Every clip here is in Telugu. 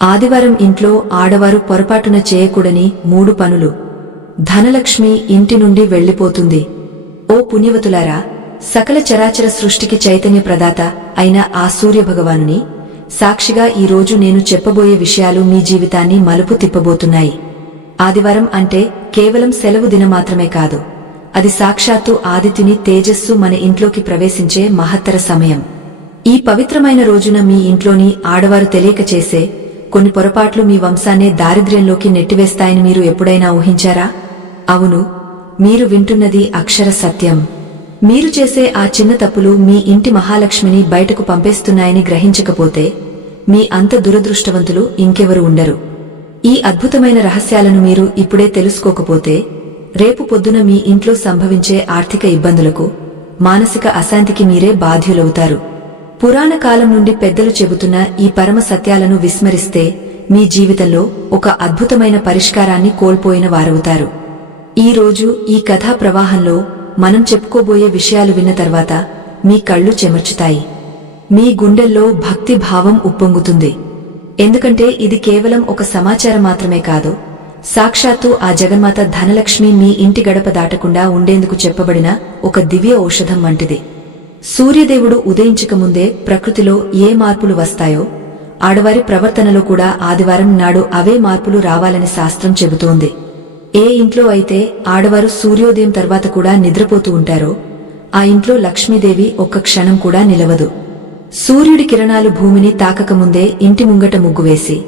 ఆదివారం ఇంట్లో ఆడవారు పొరపాటున చేయకూడని 3 పనులు. ధనలక్ష్మి ఇంటి నుండి వెళ్లిపోతుంది. ఓ పుణ్యవతులారా, సకల చరాచర సృష్టికి చైతన్య ప్రదాత అయిన ఆ సూర్యభగవానుని సాక్షిగా ఈరోజు నేను చెప్పబోయే విషయాలు మీ జీవితాన్ని మలుపు తిప్పబోతున్నాయి. ఆదివారం అంటే కేవలం సెలవు దినం మాత్రమే కాదు, అది సాక్షాత్తు ఆదిత్యుని తేజస్సు మన ఇంట్లోకి ప్రవేశించే మహత్తర సమయం. ఈ పవిత్రమైన రోజున మీ ఇంట్లోని ఆడవారు తెలియక చేసే కొన్ని పొరపాట్లు మీ వంశాన్నే దారిద్ర్యంలోకి నెట్టివేస్తాయని మీరు ఎప్పుడైనా ఊహించారా? అవును, మీరు వింటున్నది అక్షర సత్యం. మీరు చేసే ఆ చిన్న తప్పులు మీ ఇంటి మహాలక్ష్మిని బయటకు పంపేస్తున్నాయని గ్రహించకపోతే మీ అంత దురదృష్టవంతులు ఇంకెవరు ఉండరు. ఈ అద్భుతమైన రహస్యాలను మీరు ఇప్పుడే తెలుసుకోకపోతే రేపు పొద్దున మీ ఇంట్లో సంభవించే ఆర్థిక ఇబ్బందులకు, మానసిక అశాంతికి మీరే బాధ్యులవుతారు. పురాణ కాలం నుండి పెద్దలు చెబుతున్న ఈ పరమ సత్యాలను విస్మరిస్తే మీ జీవితంలో ఒక అద్భుతమైన పరిష్కారాన్ని కోల్పోయిన వారవుతారు. ఈ రోజు ఈ కథా ప్రవాహంలో మనం చెప్పుకోబోయే విషయాలు విన్న తర్వాత మీ కళ్ళు చెమర్చుతాయి, మీ గుండెల్లో భక్తి భావం ఉప్పొంగుతుంది. ఎందుకంటే ఇది కేవలం ఒక సమాచారం మాత్రమే కాదు, సాక్షాత్తు ఆ జగన్మాత ధనలక్ష్మి మీ ఇంటి గడప దాటకుండా ఉండేందుకు చెప్పబడిన ఒక దివ్య ఔషధం వంటిది. సూర్యదేవుడు ఉదయించకముందే ప్రకృతిలో ఏ మార్పులు వస్తాయో, ఆడవారి ప్రవర్తనలో కూడా ఆదివారం నాడు అవే మార్పులు రావాలని శాస్త్రం చెబుతోంది. ఏ ఇంట్లో అయితే ఆడవారు సూర్యోదయం తర్వాత కూడా నిద్రపోతూ ఉంటారో ఆ ఇంట్లో లక్ష్మీదేవి ఒక్క క్షణం కూడా నిలవదు. సూర్యుడి కిరణాలు భూమిని తాకకముందే ఇంటి ముంగట ముగ్గు వేసి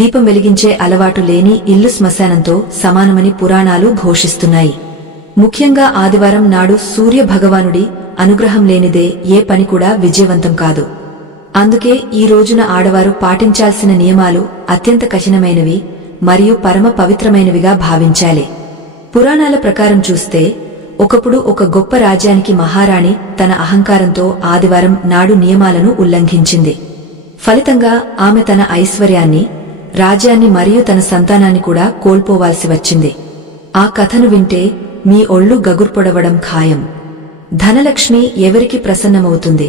దీపం వెలిగించే అలవాటు లేని ఇల్లు శ్మశానంతో సమానమని పురాణాలు ఘోషిస్తున్నాయి. ముఖ్యంగా ఆదివారం నాడు సూర్య భగవానుడి అనుగ్రహం లేనిదే ఏ పని కూడా విజయవంతం కాదు. అందుకే ఈ రోజున ఆడవారు పాటించాల్సిన నియమాలు అత్యంత కఠినమైనవి మరియు పరమ పవిత్రమైనవిగా భావించాలి. పురాణాల ప్రకారం చూస్తే ఒకప్పుడు ఒక గొప్ప రాజ్యానికి మహారాణి తన అహంకారంతో ఆదివారం నాడు నియమాలను ఉల్లంఘించింది. ఫలితంగా ఆమె తన ఐశ్వర్యాన్ని, రాజ్యాన్ని మరియు తన సంతానాన్ని కూడా కోల్పోవాల్సి వచ్చింది. ఆ కథను వింటే మీ ఒళ్ళు గగుర్పొడవడం ఖాయం. ధనలక్ష్మి ఎవరికి ప్రసన్నమవుతుంది,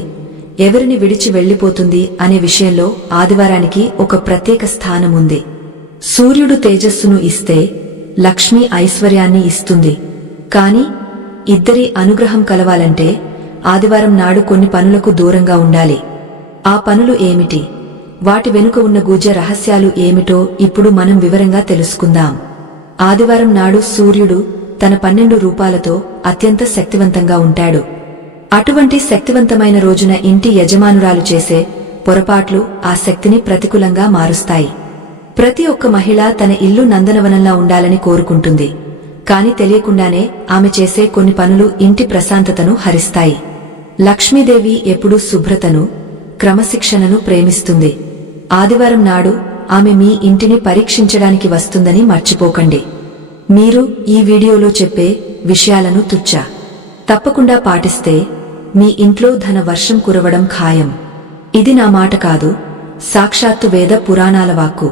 ఎవరిని విడిచి వెళ్లిపోతుంది అనే విషయంలో ఆదివారానికి ఒక ప్రత్యేక స్థానముంది. సూర్యుడు తేజస్సును ఇస్తే లక్ష్మి ఐశ్వర్యాన్ని ఇస్తుంది. కాని ఇద్దరి అనుగ్రహం కలవాలంటే ఆదివారం నాడు కొన్ని పనులకు దూరంగా ఉండాలి. ఆ పనులు ఏమిటి, వాటి వెనుక ఉన్న గుహ్య రహస్యాలు ఏమిటో ఇప్పుడు మనం వివరంగా తెలుసుకుందాం. ఆదివారం నాడు సూర్యుడు తన 12 రూపాలతో అత్యంత శక్తివంతంగా ఉంటాడు. అటువంటి శక్తివంతమైన రోజున ఇంటి యజమానురాలు చేసే పొరపాట్లు ఆ శక్తిని ప్రతికూలంగా మారుస్తాయి. ప్రతి ఒక్క మహిళ తన ఇల్లు నందనవనంలా ఉండాలని కోరుకుంటుంది. కాని తెలియకుండానే ఆమె చేసే కొన్ని పనులు ఇంటి ప్రశాంతతను హరిస్తాయి. లక్ష్మీదేవి ఎప్పుడూ శుభ్రతను, క్రమశిక్షణను ప్రేమిస్తుంది. ఆదివారం నాడు ఆమె మీ ఇంటిని పరీక్షించడానికి వస్తుందని మర్చిపోకండి. మీరు ఈ వీడియోలో చెప్పే విషయాలను తప్పకుండా పాటిస్తే మీ ఇంట్లో ధన వర్షం కురవడం ఖాయం. ఇది నా మాట కాదు, సాక్షాత్తు వేద పురాణాల వాక్కు.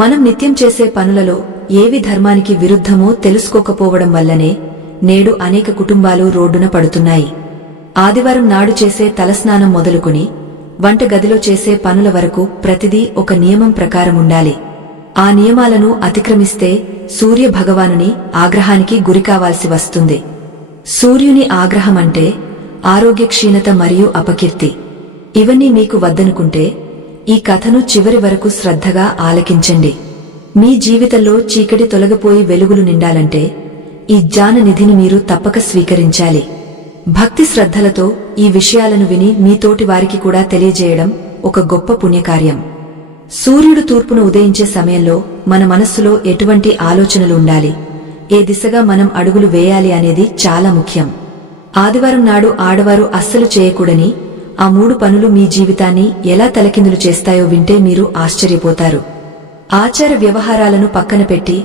మనం నిత్యం చేసే పనులలో ఏవి ధర్మానికి విరుద్ధమో తెలుసుకోకపోవడం వల్లనే నేడు అనేక కుటుంబాలు రోడ్డున పడుతున్నాయి. ఆదివారం నాడు చేసే తలస్నానం మొదలుకొని వంటగదిలో చేసే పనుల వరకు ప్రతిదీ ఒక నియమం ప్రకారముండాలి. ఆ నియమాలను అతిక్రమిస్తే సూర్య భగవానుని ఆగ్రహానికి గురికావాల్సి వస్తుంది. సూర్యుని ఆగ్రహమంటే ఆరోగ్య క్షీణత మరియు అపకీర్తి. ఇవన్నీ మీకు వద్దనుకుంటే ఈ కథను చివరి వరకు శ్రద్ధగా ఆలకించండి. మీ జీవితంలో చీకటి తొలగిపోయి వెలుగులు నిండాలంటే ఈ జ్ఞాన నిధిని మీరు తప్పక స్వీకరించాలి. భక్తి శ్రద్ధలతో ఈ విషయాలను విని మీతోటి వారికి కూడా తెలియజేయడం ఒక గొప్ప పుణ్యకార్యం. సూర్యుడు తూర్పును ఉదయించే సమయంలో మన మనస్సులో ఎటువంటి ఆలోచనలు ఉండాలి, ఏ దిశగా మనం అడుగులు వేయాలి అనేది చాలా ముఖ్యం. ఆదివారం నాడు ఆడవారు అస్సలు చేయకూడని ఆ 3 పనులు మీ జీవితాన్ని ఎలా తలకిందులు చేస్తాయో వింటే మీరు ఆశ్చర్యపోతారు. ఆచార వ్యవహారాలను పక్కన పెట్టి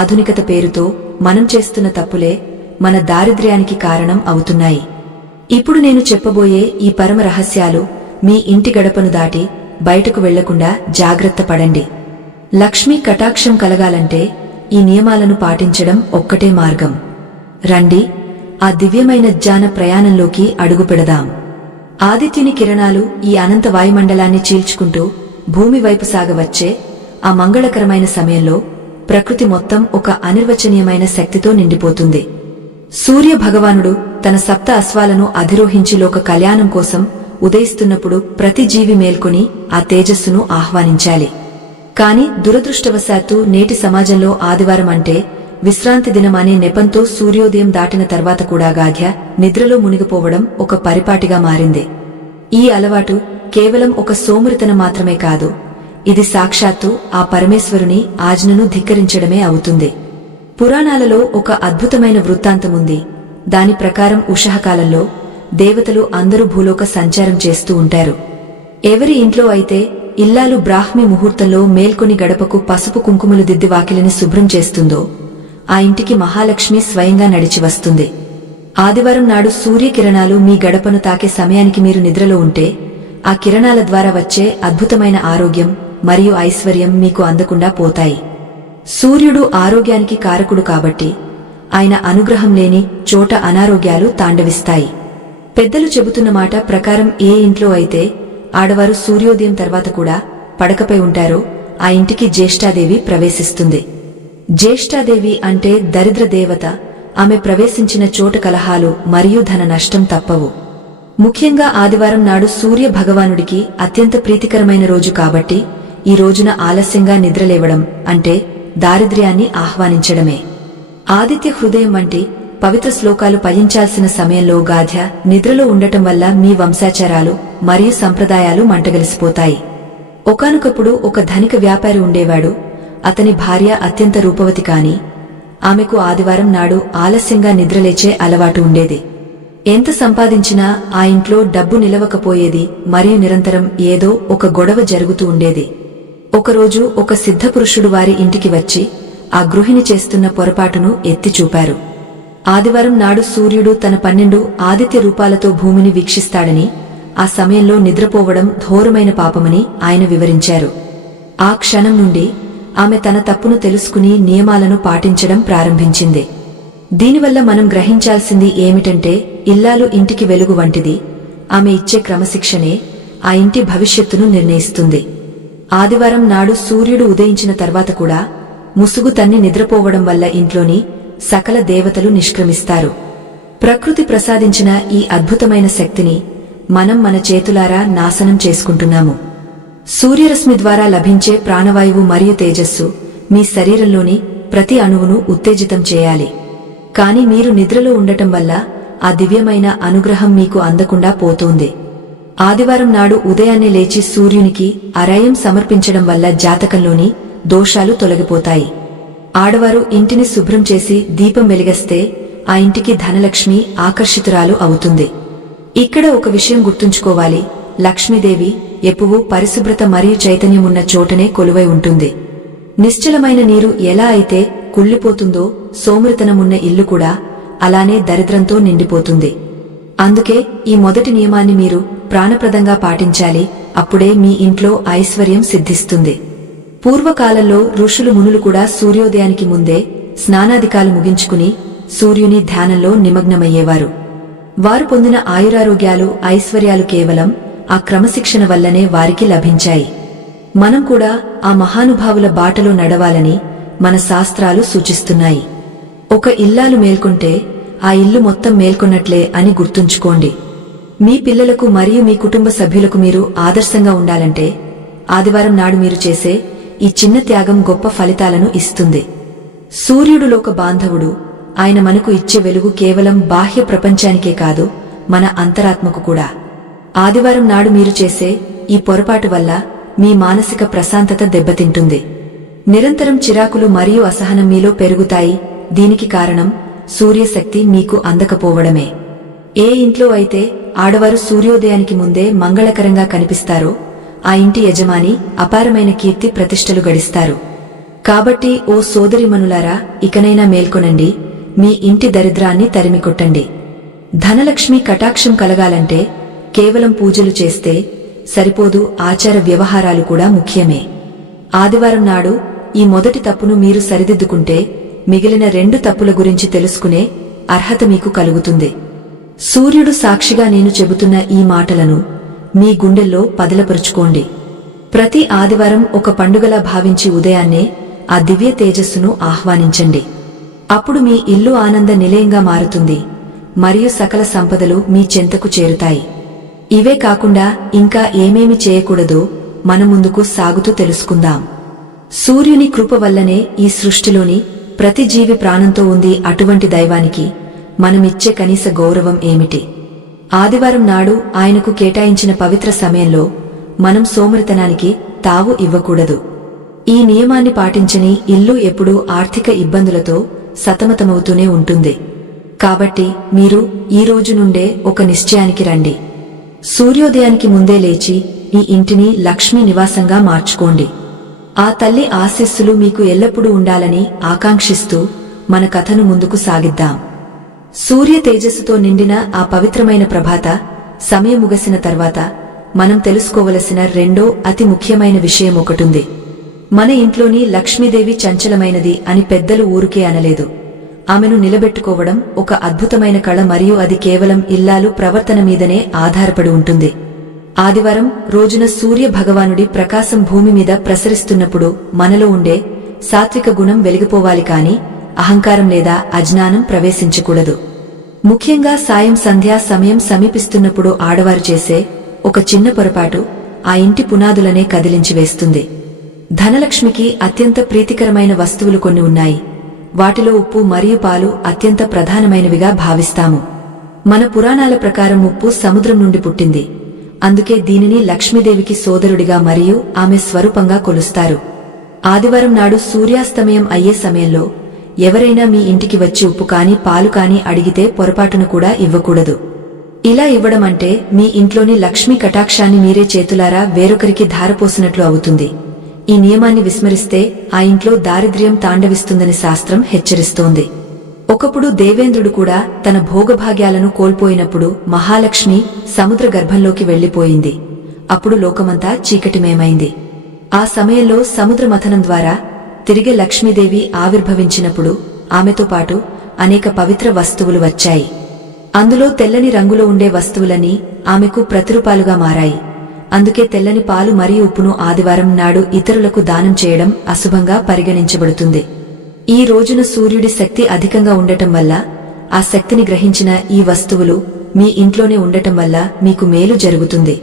ఆధునికత పేరుతో మనం చేస్తున్న తప్పులే మన దారిద్ర్యానికి కారణం అవుతున్నాయి. ఇప్పుడు నేను చెప్పబోయే ఈ పరమ రహస్యాలు మీ ఇంటి గడపను దాటి బయటకు వెళ్లకుండా జాగ్రత్త పడండి. లక్ష్మీ కటాక్షం కలగాలంటే ఈ నియమాలను పాటించడం ఒక్కటే మార్గం. రండి, ఆ దివ్యమైన జ్ఞాన ప్రయాణంలోకి అడుగుపెడదాం. ఆదిత్యుని కిరణాలు ఈ అనంత వాయుమండలాన్ని చీల్చుకుంటూ భూమి వైపు సాగవచ్చే ఆ మంగళకరమైన సమయంలో ప్రకృతి మొత్తం ఒక అనిర్వచనీయమైన శక్తితో నిండిపోతుంది. సూర్య భగవానుడు తన సప్త అశ్వాలను అధిరోహించి లోక కళ్యాణం కోసం ఉదయిస్తున్నప్పుడు ప్రతి జీవి మేల్కొని ఆ తేజస్సును ఆహ్వానించాలి. కాని దురదృష్టవశాత్తు నేటి సమాజంలో ఆదివారం అంటే విశ్రాంతి దినం అనే నెపంతో సూర్యోదయం దాటిన తర్వాత కూడా గాఢ్య నిద్రలో మునిగిపోవడం ఒక పరిపాటిగా మారింది. ఈ అలవాటు కేవలం ఒక సోమరితనం మాత్రమే కాదు, ఇది సాక్షాత్తు ఆ పరమేశ్వరుని ఆజ్ఞను ధిక్కరించడమే అవుతుంది. పురాణాలలో ఒక అద్భుతమైన వృత్తాంతముంది. దాని ప్రకారం ఉషఃకాలంలో దేవతలు అందరూ భూలోక సంచారం చేస్తూ ఉంటారు. ఎవరి ఇంట్లో అయితే ఇల్లాలు బ్రాహ్మీ ముహూర్తంలో మేల్కొని గడపకు పసుపు కుంకుమలు దిద్ది వాకిలిని శుభ్రం చేస్తుందో ఆ ఇంటికి మహాలక్ష్మి స్వయంగా నడిచి వస్తుంది. ఆదివారం నాడు సూర్యకిరణాలు మీ గడపను తాకే సమయానికి మీరు నిద్రలో ఉంటే ఆ కిరణాల ద్వారా వచ్చే అద్భుతమైన ఆరోగ్యం మరియు ఐశ్వర్యం మీకు అందకుండా పోతాయి. సూర్యుడు ఆరోగ్యానికి కారకుడు కాబట్టి ఆయన అనుగ్రహం లేని చోట అనారోగ్యాలు తాండవిస్తాయి. పెద్దలు చెబుతున్న మాట ప్రకారం ఏ ఇంట్లో అయితే ఆడవారు సూర్యోదయం తర్వాత కూడా పడకపై ఉంటారో ఆ ఇంటికి జ్యేష్ఠాదేవి ప్రవేశిస్తుంది. జ్యేష్ఠాదేవి అంటే దరిద్ర దేవత. ఆమె ప్రవేశించిన చోట కలహాలు మరియు ధన నష్టం తప్పవు. ముఖ్యంగా ఆదివారం నాడు సూర్య భగవానుడికి అత్యంత ప్రీతికరమైన రోజు కాబట్టి ఈ రోజున ఆలస్యంగా నిద్రలేవడం అంటే దారిద్ర్యాన్ని ఆహ్వానించడమే. ఆదిత్య హృదయం వంటి పవిత్ర శ్లోకాలు పఠించాల్సిన సమయంలో గాఢ్య నిద్రలో ఉండటం వల్ల మీ వంశాచారాలు మరియు సంప్రదాయాలు మంటగలిసిపోతాయి. ఒకానొకప్పుడు ఒక ధనిక వ్యాపారి ఉండేవాడు. అతని భార్య అత్యంత రూపవతి కాని ఆమెకు ఆదివారం నాడు ఆలస్యంగా నిద్రలేచే అలవాటు ఉండేది. ఎంత సంపాదించినా ఆ ఇంట్లో డబ్బు నిలవకపోయేది మరియు నిరంతరం ఏదో ఒక గొడవ జరుగుతూ ఉండేది. ఒకరోజు ఒక సిద్ధపురుషుడు వారి ఇంటికి వచ్చి ఆ గృహిణి చేస్తున్న పొరపాటును ఎత్తి చూపారు. ఆదివారం నాడు సూర్యుడు తన 12 ఆదిత్య రూపాలతో భూమిని వీక్షిస్తాడని, ఆ సమయంలో నిద్రపోవడం ఘోరమైన పాపమని ఆయన వివరించారు. ఆ క్షణం నుండి ఆమె తన తప్పును తెలుసుకుని నియమాలను పాటించడం ప్రారంభించింది. దీనివల్ల మనం గ్రహించాల్సింది ఏమిటంటే ఇల్లాలు ఇంటికి వెలుగు వంటిది. ఆమె ఇచ్చే క్రమశిక్షణే ఆ ఇంటి భవిష్యత్తును నిర్ణయిస్తుంది. ఆదివారం నాడు సూర్యుడు ఉదయించిన తర్వాత కూడా ముసుగు తన్ని నిద్రపోవడం వల్ల ఇంట్లోని సకల దేవతలు నిష్క్రమిస్తారు. ప్రకృతి ప్రసాదించిన ఈ అద్భుతమైన శక్తిని మనం మన చేతులారా నాశనం చేసుకుంటున్నాము. సూర్యరశ్మి ద్వారా లభించే ప్రాణవాయువు మరియు తేజస్సు మీ శరీరంలోని ప్రతి అణువును ఉత్తేజితం చేయాలి. కాని మీరు నిద్రలో ఉండటం వల్ల ఆ దివ్యమైన అనుగ్రహం మీకు అందకుండా పోతోంది. ఆదివారం నాడు ఉదయాన్నే లేచి సూర్యునికి అర్ఘ్యం సమర్పించడం వల్ల జాతకంలోని దోషాలు తొలగిపోతాయి. ఆడవారు ఇంటిని శుభ్రం చేసి దీపం వెలిగిస్తే ఆ ఇంటికి ధనలక్ష్మి ఆకర్షితురాలు అవుతుంది. ఇక్కడ ఒక విషయం గుర్తుంచుకోవాలి, లక్ష్మీదేవి ఎప్పుడూ పరిశుభ్రత మరియు చైతన్యమున్న చోటనే కొలువై ఉంటుంది. నిశ్చలమైన నీరు ఎలా అయితే కుళ్ళిపోతుందో సోమరితనమున్న ఇల్లు కూడా అలానే దరిద్రంతో నిండిపోతుంది. అందుకే ఈ మొదటి నియమాన్ని మీరు ప్రాణప్రదంగా పాటించాలి. అప్పుడే మీ ఇంట్లో ఐశ్వర్యం సిద్ధిస్తుంది. పూర్వకాలంలో ఋషులు మునులు కూడా సూర్యోదయానికి ముందే స్నానాదికాలు ముగించుకుని సూర్యుని ధ్యానంలో నిమగ్నమయ్యేవారు. వారు పొందిన ఆయురారోగ్యాలు ఐశ్వర్యాలు కేవలం ఆ క్రమశిక్షణ వల్లనే వారికి లభించాయి. మనం కూడా ఆ మహానుభావుల బాటలో నడవాలని మన శాస్త్రాలు సూచిస్తున్నాయి. ఒక ఇల్లాలు మేల్కొంటే ఆ ఇల్లు మొత్తం మేల్కొన్నట్లే అని గుర్తుంచుకోండి. మీ పిల్లలకు మరియు మీ కుటుంబ సభ్యులకు మీరు ఆదర్శంగా ఉండాలంటే ఆదివారం నాడు మీరు చేసే ఈ చిన్న త్యాగం గొప్ప ఫలితాలను ఇస్తుంది. సూర్యుడు లోక బాంధవుడు. ఆయన మనకు ఇచ్చే వెలుగు కేవలం బాహ్య ప్రపంచానికే కాదు, మన అంతరాత్మకు కూడా. ఆదివారం నాడు మీరు చేసే ఈ పొరపాటు వల్ల మీ మానసిక ప్రశాంతత దెబ్బతింటుంది. నిరంతరం చిరాకులు మరియు అసహనం మీలో పెరుగుతాయి. దీనికి కారణం సూర్యశక్తి మీకు అందకపోవడమే. ఏ ఇంట్లో అయితే ఆడవారు సూర్యోదయానికి ముందే మంగళకరంగా కనిపిస్తారో ఆ ఇంటి యజమాని అపారమైన కీర్తి ప్రతిష్టలు గడిస్తారు. కాబట్టి ఓ సోదరీమణులారా, ఇకనైనా మేల్కొనండి. మీ ఇంటి దరిద్రాన్ని తరిమికొట్టండి. ధనలక్ష్మి కటాక్షం కలగాలంటే కేవలం పూజలు చేస్తే సరిపోదు, ఆచార వ్యవహారాలు కూడా ముఖ్యమే. ఆదివారం నాడు ఈ మొదటి తప్పును మీరు సరిదిద్దుకుంటే మిగిలిన 2 తప్పుల గురించి తెలుసుకునే అర్హత మీకు కలుగుతుంది. సూర్యుడు సాక్షిగా నేను చెబుతున్న ఈ మాటలను మీ గుండెల్లో పదిలపరుచుకోండి. ప్రతి ఆదివారం ఒక పండుగలా భావించి ఉదయాన్నే ఆ దివ్య తేజస్సును ఆహ్వానించండి. అప్పుడు మీ ఇల్లు ఆనంద నిలయంగా మారుతుంది మరియు సకల సంపదలు మీ చెంతకు చేరుతాయి. ఇవే కాకుండా ఇంకా ఏమేమి చేయకూడదో మన ముందుకు సాగుతూ తెలుసుకుందాం. సూర్యుని కృప వల్లనే ఈ సృష్టిలోని ప్రతి జీవి ప్రాణంతో ఉంది. అటువంటి దైవానికి మనమిచ్చే కనీస గౌరవం ఏమిటి? ఆదివారం నాడు ఆయనకు కేటాయించిన పవిత్ర సమయంలో మనం సోమరితనానికి తావు ఇవ్వకూడదు. ఈ నియమాన్ని పాటించని ఇల్లు ఎప్పుడూ ఆర్థిక ఇబ్బందులతో సతమతమవుతూనే ఉంటుంది. కాబట్టి మీరు ఈ రోజు నుండే ఒక నిశ్చయానికి రండి. సూర్యోదయానికి ముందే లేచి ఈ ఇంటిని లక్ష్మీ నివాసంగా మార్చుకోండి. ఆ తల్లి ఆశీస్సులు మీకు ఎల్లప్పుడూ ఉండాలని ఆకాంక్షిస్తూ మన కథను ముందుకు సాగిద్దాం. సూర్య తేజస్సుతో నిండిన ఆ పవిత్రమైన ప్రభాత సమయం ముగిసిన తర్వాత మనం తెలుసుకోవలసిన రెండో అతి ముఖ్యమైన విషయం ఒకటుంది. మన ఇంట్లోని లక్ష్మీదేవి చంచలమైనది అని పెద్దలు ఊరికే అనలేదు. ఆమెను నిలబెట్టుకోవడం ఒక అద్భుతమైన కళ మరియు అది కేవలం ఇల్లాలు ప్రవర్తన మీదనే ఆధారపడి ఉంటుంది. ఆదివారం రోజున సూర్య భగవానుడి ప్రకాశం భూమి మీద ప్రసరిస్తున్నప్పుడు మనలో ఉండే సాత్విక గుణం వెలిగిపోవాలి కాని అహంకారం లేదా అజ్ఞానం ప్రవేశించకూడదు. ముఖ్యంగా సాయం సంధ్యా సమయం సమీపిస్తున్నప్పుడు ఆడవారు చేసే ఒక చిన్న పొరపాటు ఆ ఇంటి పునాదులనే కదిలించి వేస్తుంది. ధనలక్ష్మికి అత్యంత ప్రీతికరమైన వస్తువులు కొన్ని ఉన్నాయి. వాటిలో ఉప్పు మరియు పాలు అత్యంత ప్రధానమైనవిగా భావిస్తాము. మన పురాణాల ప్రకారం ఉప్పు సముద్రం నుండి పుట్టింది. అందుకే దీనిని లక్ష్మీదేవికి సోదరుడిగా మరియు ఆమె స్వరూపంగా కొలుస్తారు. ఆదివారం నాడు సూర్యాస్తమయం అయ్యే సమయంలో ఎవరైనా మీ ఇంటికి వచ్చి ఉప్పు కాని పాలు కాని అడిగితే పొరపాటును కూడా ఇవ్వకూడదు. ఇలా ఇవ్వడం అంటే మీ ఇంట్లోని లక్ష్మీ కటాక్షాన్ని మీరే చేతులారా వేరొకరికి ధారపోసినట్లు అవుతుంది. ఈ నియమాన్ని విస్మరిస్తే ఆ ఇంట్లో దారిద్ర్యం తాండవిస్తుందని శాస్త్రం హెచ్చరిస్తోంది. ఒకప్పుడు దేవేంద్రుడు కూడా తన భోగభాగ్యాలను కోల్పోయినప్పుడు మహాలక్ష్మి సముద్ర గర్భంలోకి వెళ్లిపోయింది. అప్పుడు లోకమంతా చీకటిమయమైంది. ఆ సమయంలో సముద్ర మథనం ద్వారా తిరిగి లక్ష్మీదేవి ఆవిర్భవించినప్పుడు ఆమెతో పాటు అనేక పవిత్ర వస్తువులు వచ్చాయి. అందులో తెల్లని రంగులో ఉండే వస్తువులన్నీ ఆమెకు ప్రతిరూపాలుగా మారాయి. అందుకే తెల్లని పాలు మరియు ఉప్పును ఆదివారం నాడు ఇతరులకు దానం చేయడం అశుభంగా పరిగణించబడుతుంది. ఈ రోజున సూర్యుడి శక్తి అధికంగా ఉండటం వల్ల ఆ శక్తిని గ్రహించిన ఈ వస్తువులు మీ ఇంట్లోనే ఉండటం వల్ల మీకు మేలు జరుగుతుంది.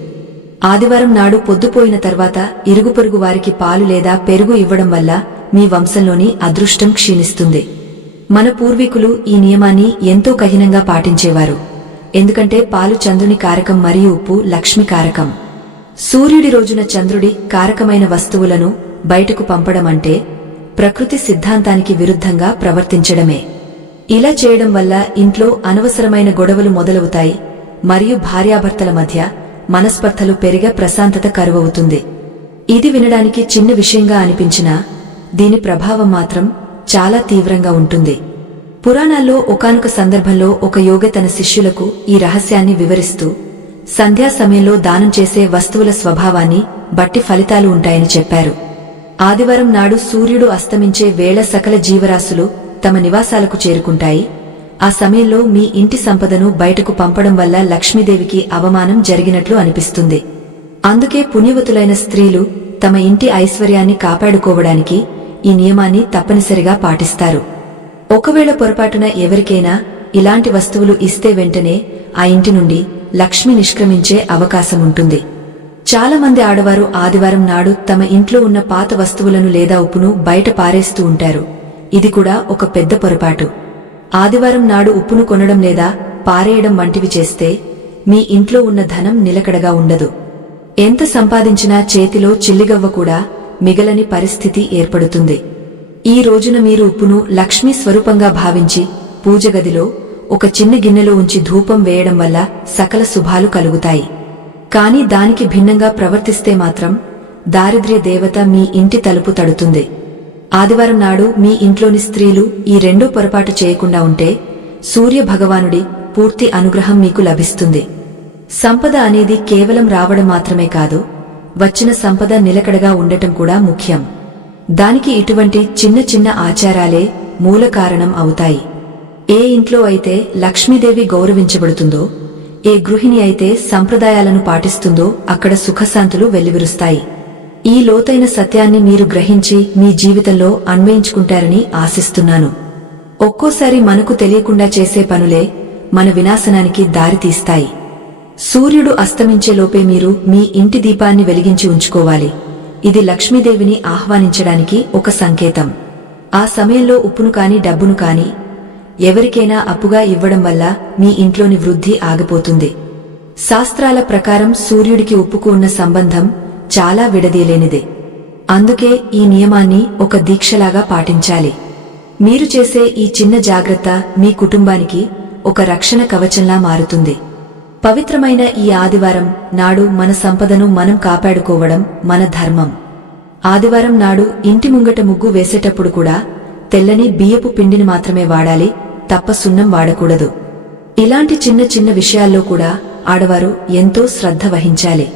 ఆదివారం నాడు పొద్దుపోయిన తర్వాత ఇరుగుపొరుగు వారికి పాలు లేదా పెరుగు ఇవ్వడం వల్ల మీ వంశంలోని అదృష్టం క్షీణిస్తుంది. మన పూర్వీకులు ఈ నియమాన్ని ఎంతో కఠినంగా పాటించేవారు. ఎందుకంటే పాలు చంద్రుని కారకం మరియు ఉప్పు లక్ష్మి కారకం. సూర్యుడి రోజున చంద్రుడి కారకమైన వస్తువులను బయటకు పంపడం అంటే ప్రకృతి సిద్ధాంతానికి విరుద్ధంగా ప్రవర్తించడమే. ఇలా చేయడం వల్ల ఇంట్లో అనవసరమైన గొడవలు మొదలవుతాయి మరియు భార్యాభర్తల మధ్య మనస్పర్ధలు పెరిగే ప్రశాంతత కరువవుతుంది. ఇది వినడానికి చిన్న విషయంగా అనిపించినా దీని ప్రభావం మాత్రం చాలా తీవ్రంగా ఉంటుంది. పురాణాల్లో ఒకానొక సందర్భంలో ఒక యోగి తన శిష్యులకు ఈ రహస్యాన్ని వివరిస్తూ సంధ్యా సమయంలో దానం చేసే వస్తువుల స్వభావాన్ని బట్టి ఫలితాలు ఉంటాయని చెప్పారు. ఆదివారం నాడు సూర్యుడు అస్తమించే వేళ సకల జీవరాశులు తమ నివాసాలకు చేరుకుంటాయి. ఆ సమయంలో మీ ఇంటి సంపదను బయటకు పంపడం వల్ల లక్ష్మీదేవికి అవమానం జరిగినట్లు అనిపిస్తుంది. అందుకే పుణ్యవతులైన స్త్రీలు తమ ఇంటి ఐశ్వర్యాన్ని కాపాడుకోవడానికి ఈ నియమాన్ని తప్పనిసరిగా పాటిస్తారు. ఒకవేళ పొరపాటున ఎవరికైనా ఇలాంటి వస్తువులు ఇస్తే వెంటనే ఆ ఇంటి నుండి లక్ష్మి నిష్క్రమించే అవకాశముంటుంది. చాలా మంది ఆడవారు ఆదివారం నాడు తమ ఇంట్లో ఉన్న పాత వస్తువులను లేదా ఉప్పును బయట పారేస్తూ ఉంటారు. ఇది కూడా ఒక పెద్ద పొరపాటు. ఆదివారం నాడు ఉప్పును కొనడం లేదా పారేయడం వంటివి చేస్తే మీ ఇంట్లో ఉన్న ధనం నిలకడగా ఉండదు. ఎంత సంపాదించినా చేతిలో చిల్లిగవ్వ కూడా మిగలని పరిస్థితి ఏర్పడుతుంది. ఈ రోజున మీరు ఉప్పును లక్ష్మీ స్వరూపంగా భావించి పూజగదిలో ఒక చిన్న గిన్నెలో ఉంచి ధూపం వేయడం వల్ల సకల శుభాలు కలుగుతాయి. కాని దానికి భిన్నంగా ప్రవర్తిస్తే మాత్రం దారిద్ర్య దేవత మీ ఇంటి తలుపు తడుతుంది. ఆదివారం నాడు మీ ఇంట్లోని స్త్రీలు ఈ రెండో పొరపాటు చేయకుండా ఉంటే సూర్య భగవానుడి పూర్తి అనుగ్రహం మీకు లభిస్తుంది. సంపద అనేది కేవలం రావడం మాత్రమే కాదు, వచ్చిన సంపద నిలకడగా ఉండటం కూడా ముఖ్యం. దానికి ఇటువంటి చిన్న చిన్న ఆచారాలే మూల కారణం అవుతాయి. ఏ ఇంట్లో అయితే లక్ష్మీదేవి గౌరవించబడుతుందో, ఏ గృహిణి అయితే సంప్రదాయాలను పాటిస్తుందో అక్కడ సుఖశాంతులు వెల్లివిరుస్తాయి. ఈ లోతైన సత్యాన్ని మీరు గ్రహించి మీ జీవితంలో అన్వయించుకుంటారని ఆశిస్తున్నాను. ఒక్కోసారి మనకు తెలియకుండా చేసే పనులే మన వినాశనానికి దారితీస్తాయి. సూర్యుడు అస్తమించేలోపే మీరు మీ ఇంటి దీపాన్ని వెలిగించి ఉంచుకోవాలి. ఇది లక్ష్మీదేవిని ఆహ్వానించడానికి ఒక సంకేతం. ఆ సమయంలో ఉప్పును కాని డబ్బును కాని ఎవరికైనా అప్పుగా ఇవ్వడం వల్ల మీ ఇంట్లోని వృద్ధి ఆగిపోతుంది. శాస్త్రాల ప్రకారం సూర్యుడికి ఉప్పుకు ఉన్న సంబంధం చాలా విడదీయలేనిదే. అందుకే ఈ నియమాన్ని ఒక దీక్షలాగా పాటించాలి. మీరు చేసే ఈ చిన్న జాగ్రత్త మీ కుటుంబానికి ఒక రక్షణ కవచంలా మారుతుంది. పవిత్రమైన ఈ ఆదివారం నాడు మన సంపదను మనం కాపాడుకోవడం మన ధర్మం. ఆదివారం నాడు ఇంటి ముంగట ముగ్గు వేసేటప్పుడు కూడా తెల్లని బియ్యపు పిండిని మాత్రమే వాడాలి, తప్ప సున్నం వాడకూడదు. ఇలాంటి చిన్న చిన్న విషయాల్లో కూడా ఆడవారు ఎంతో శ్రద్ధ వహించాలి.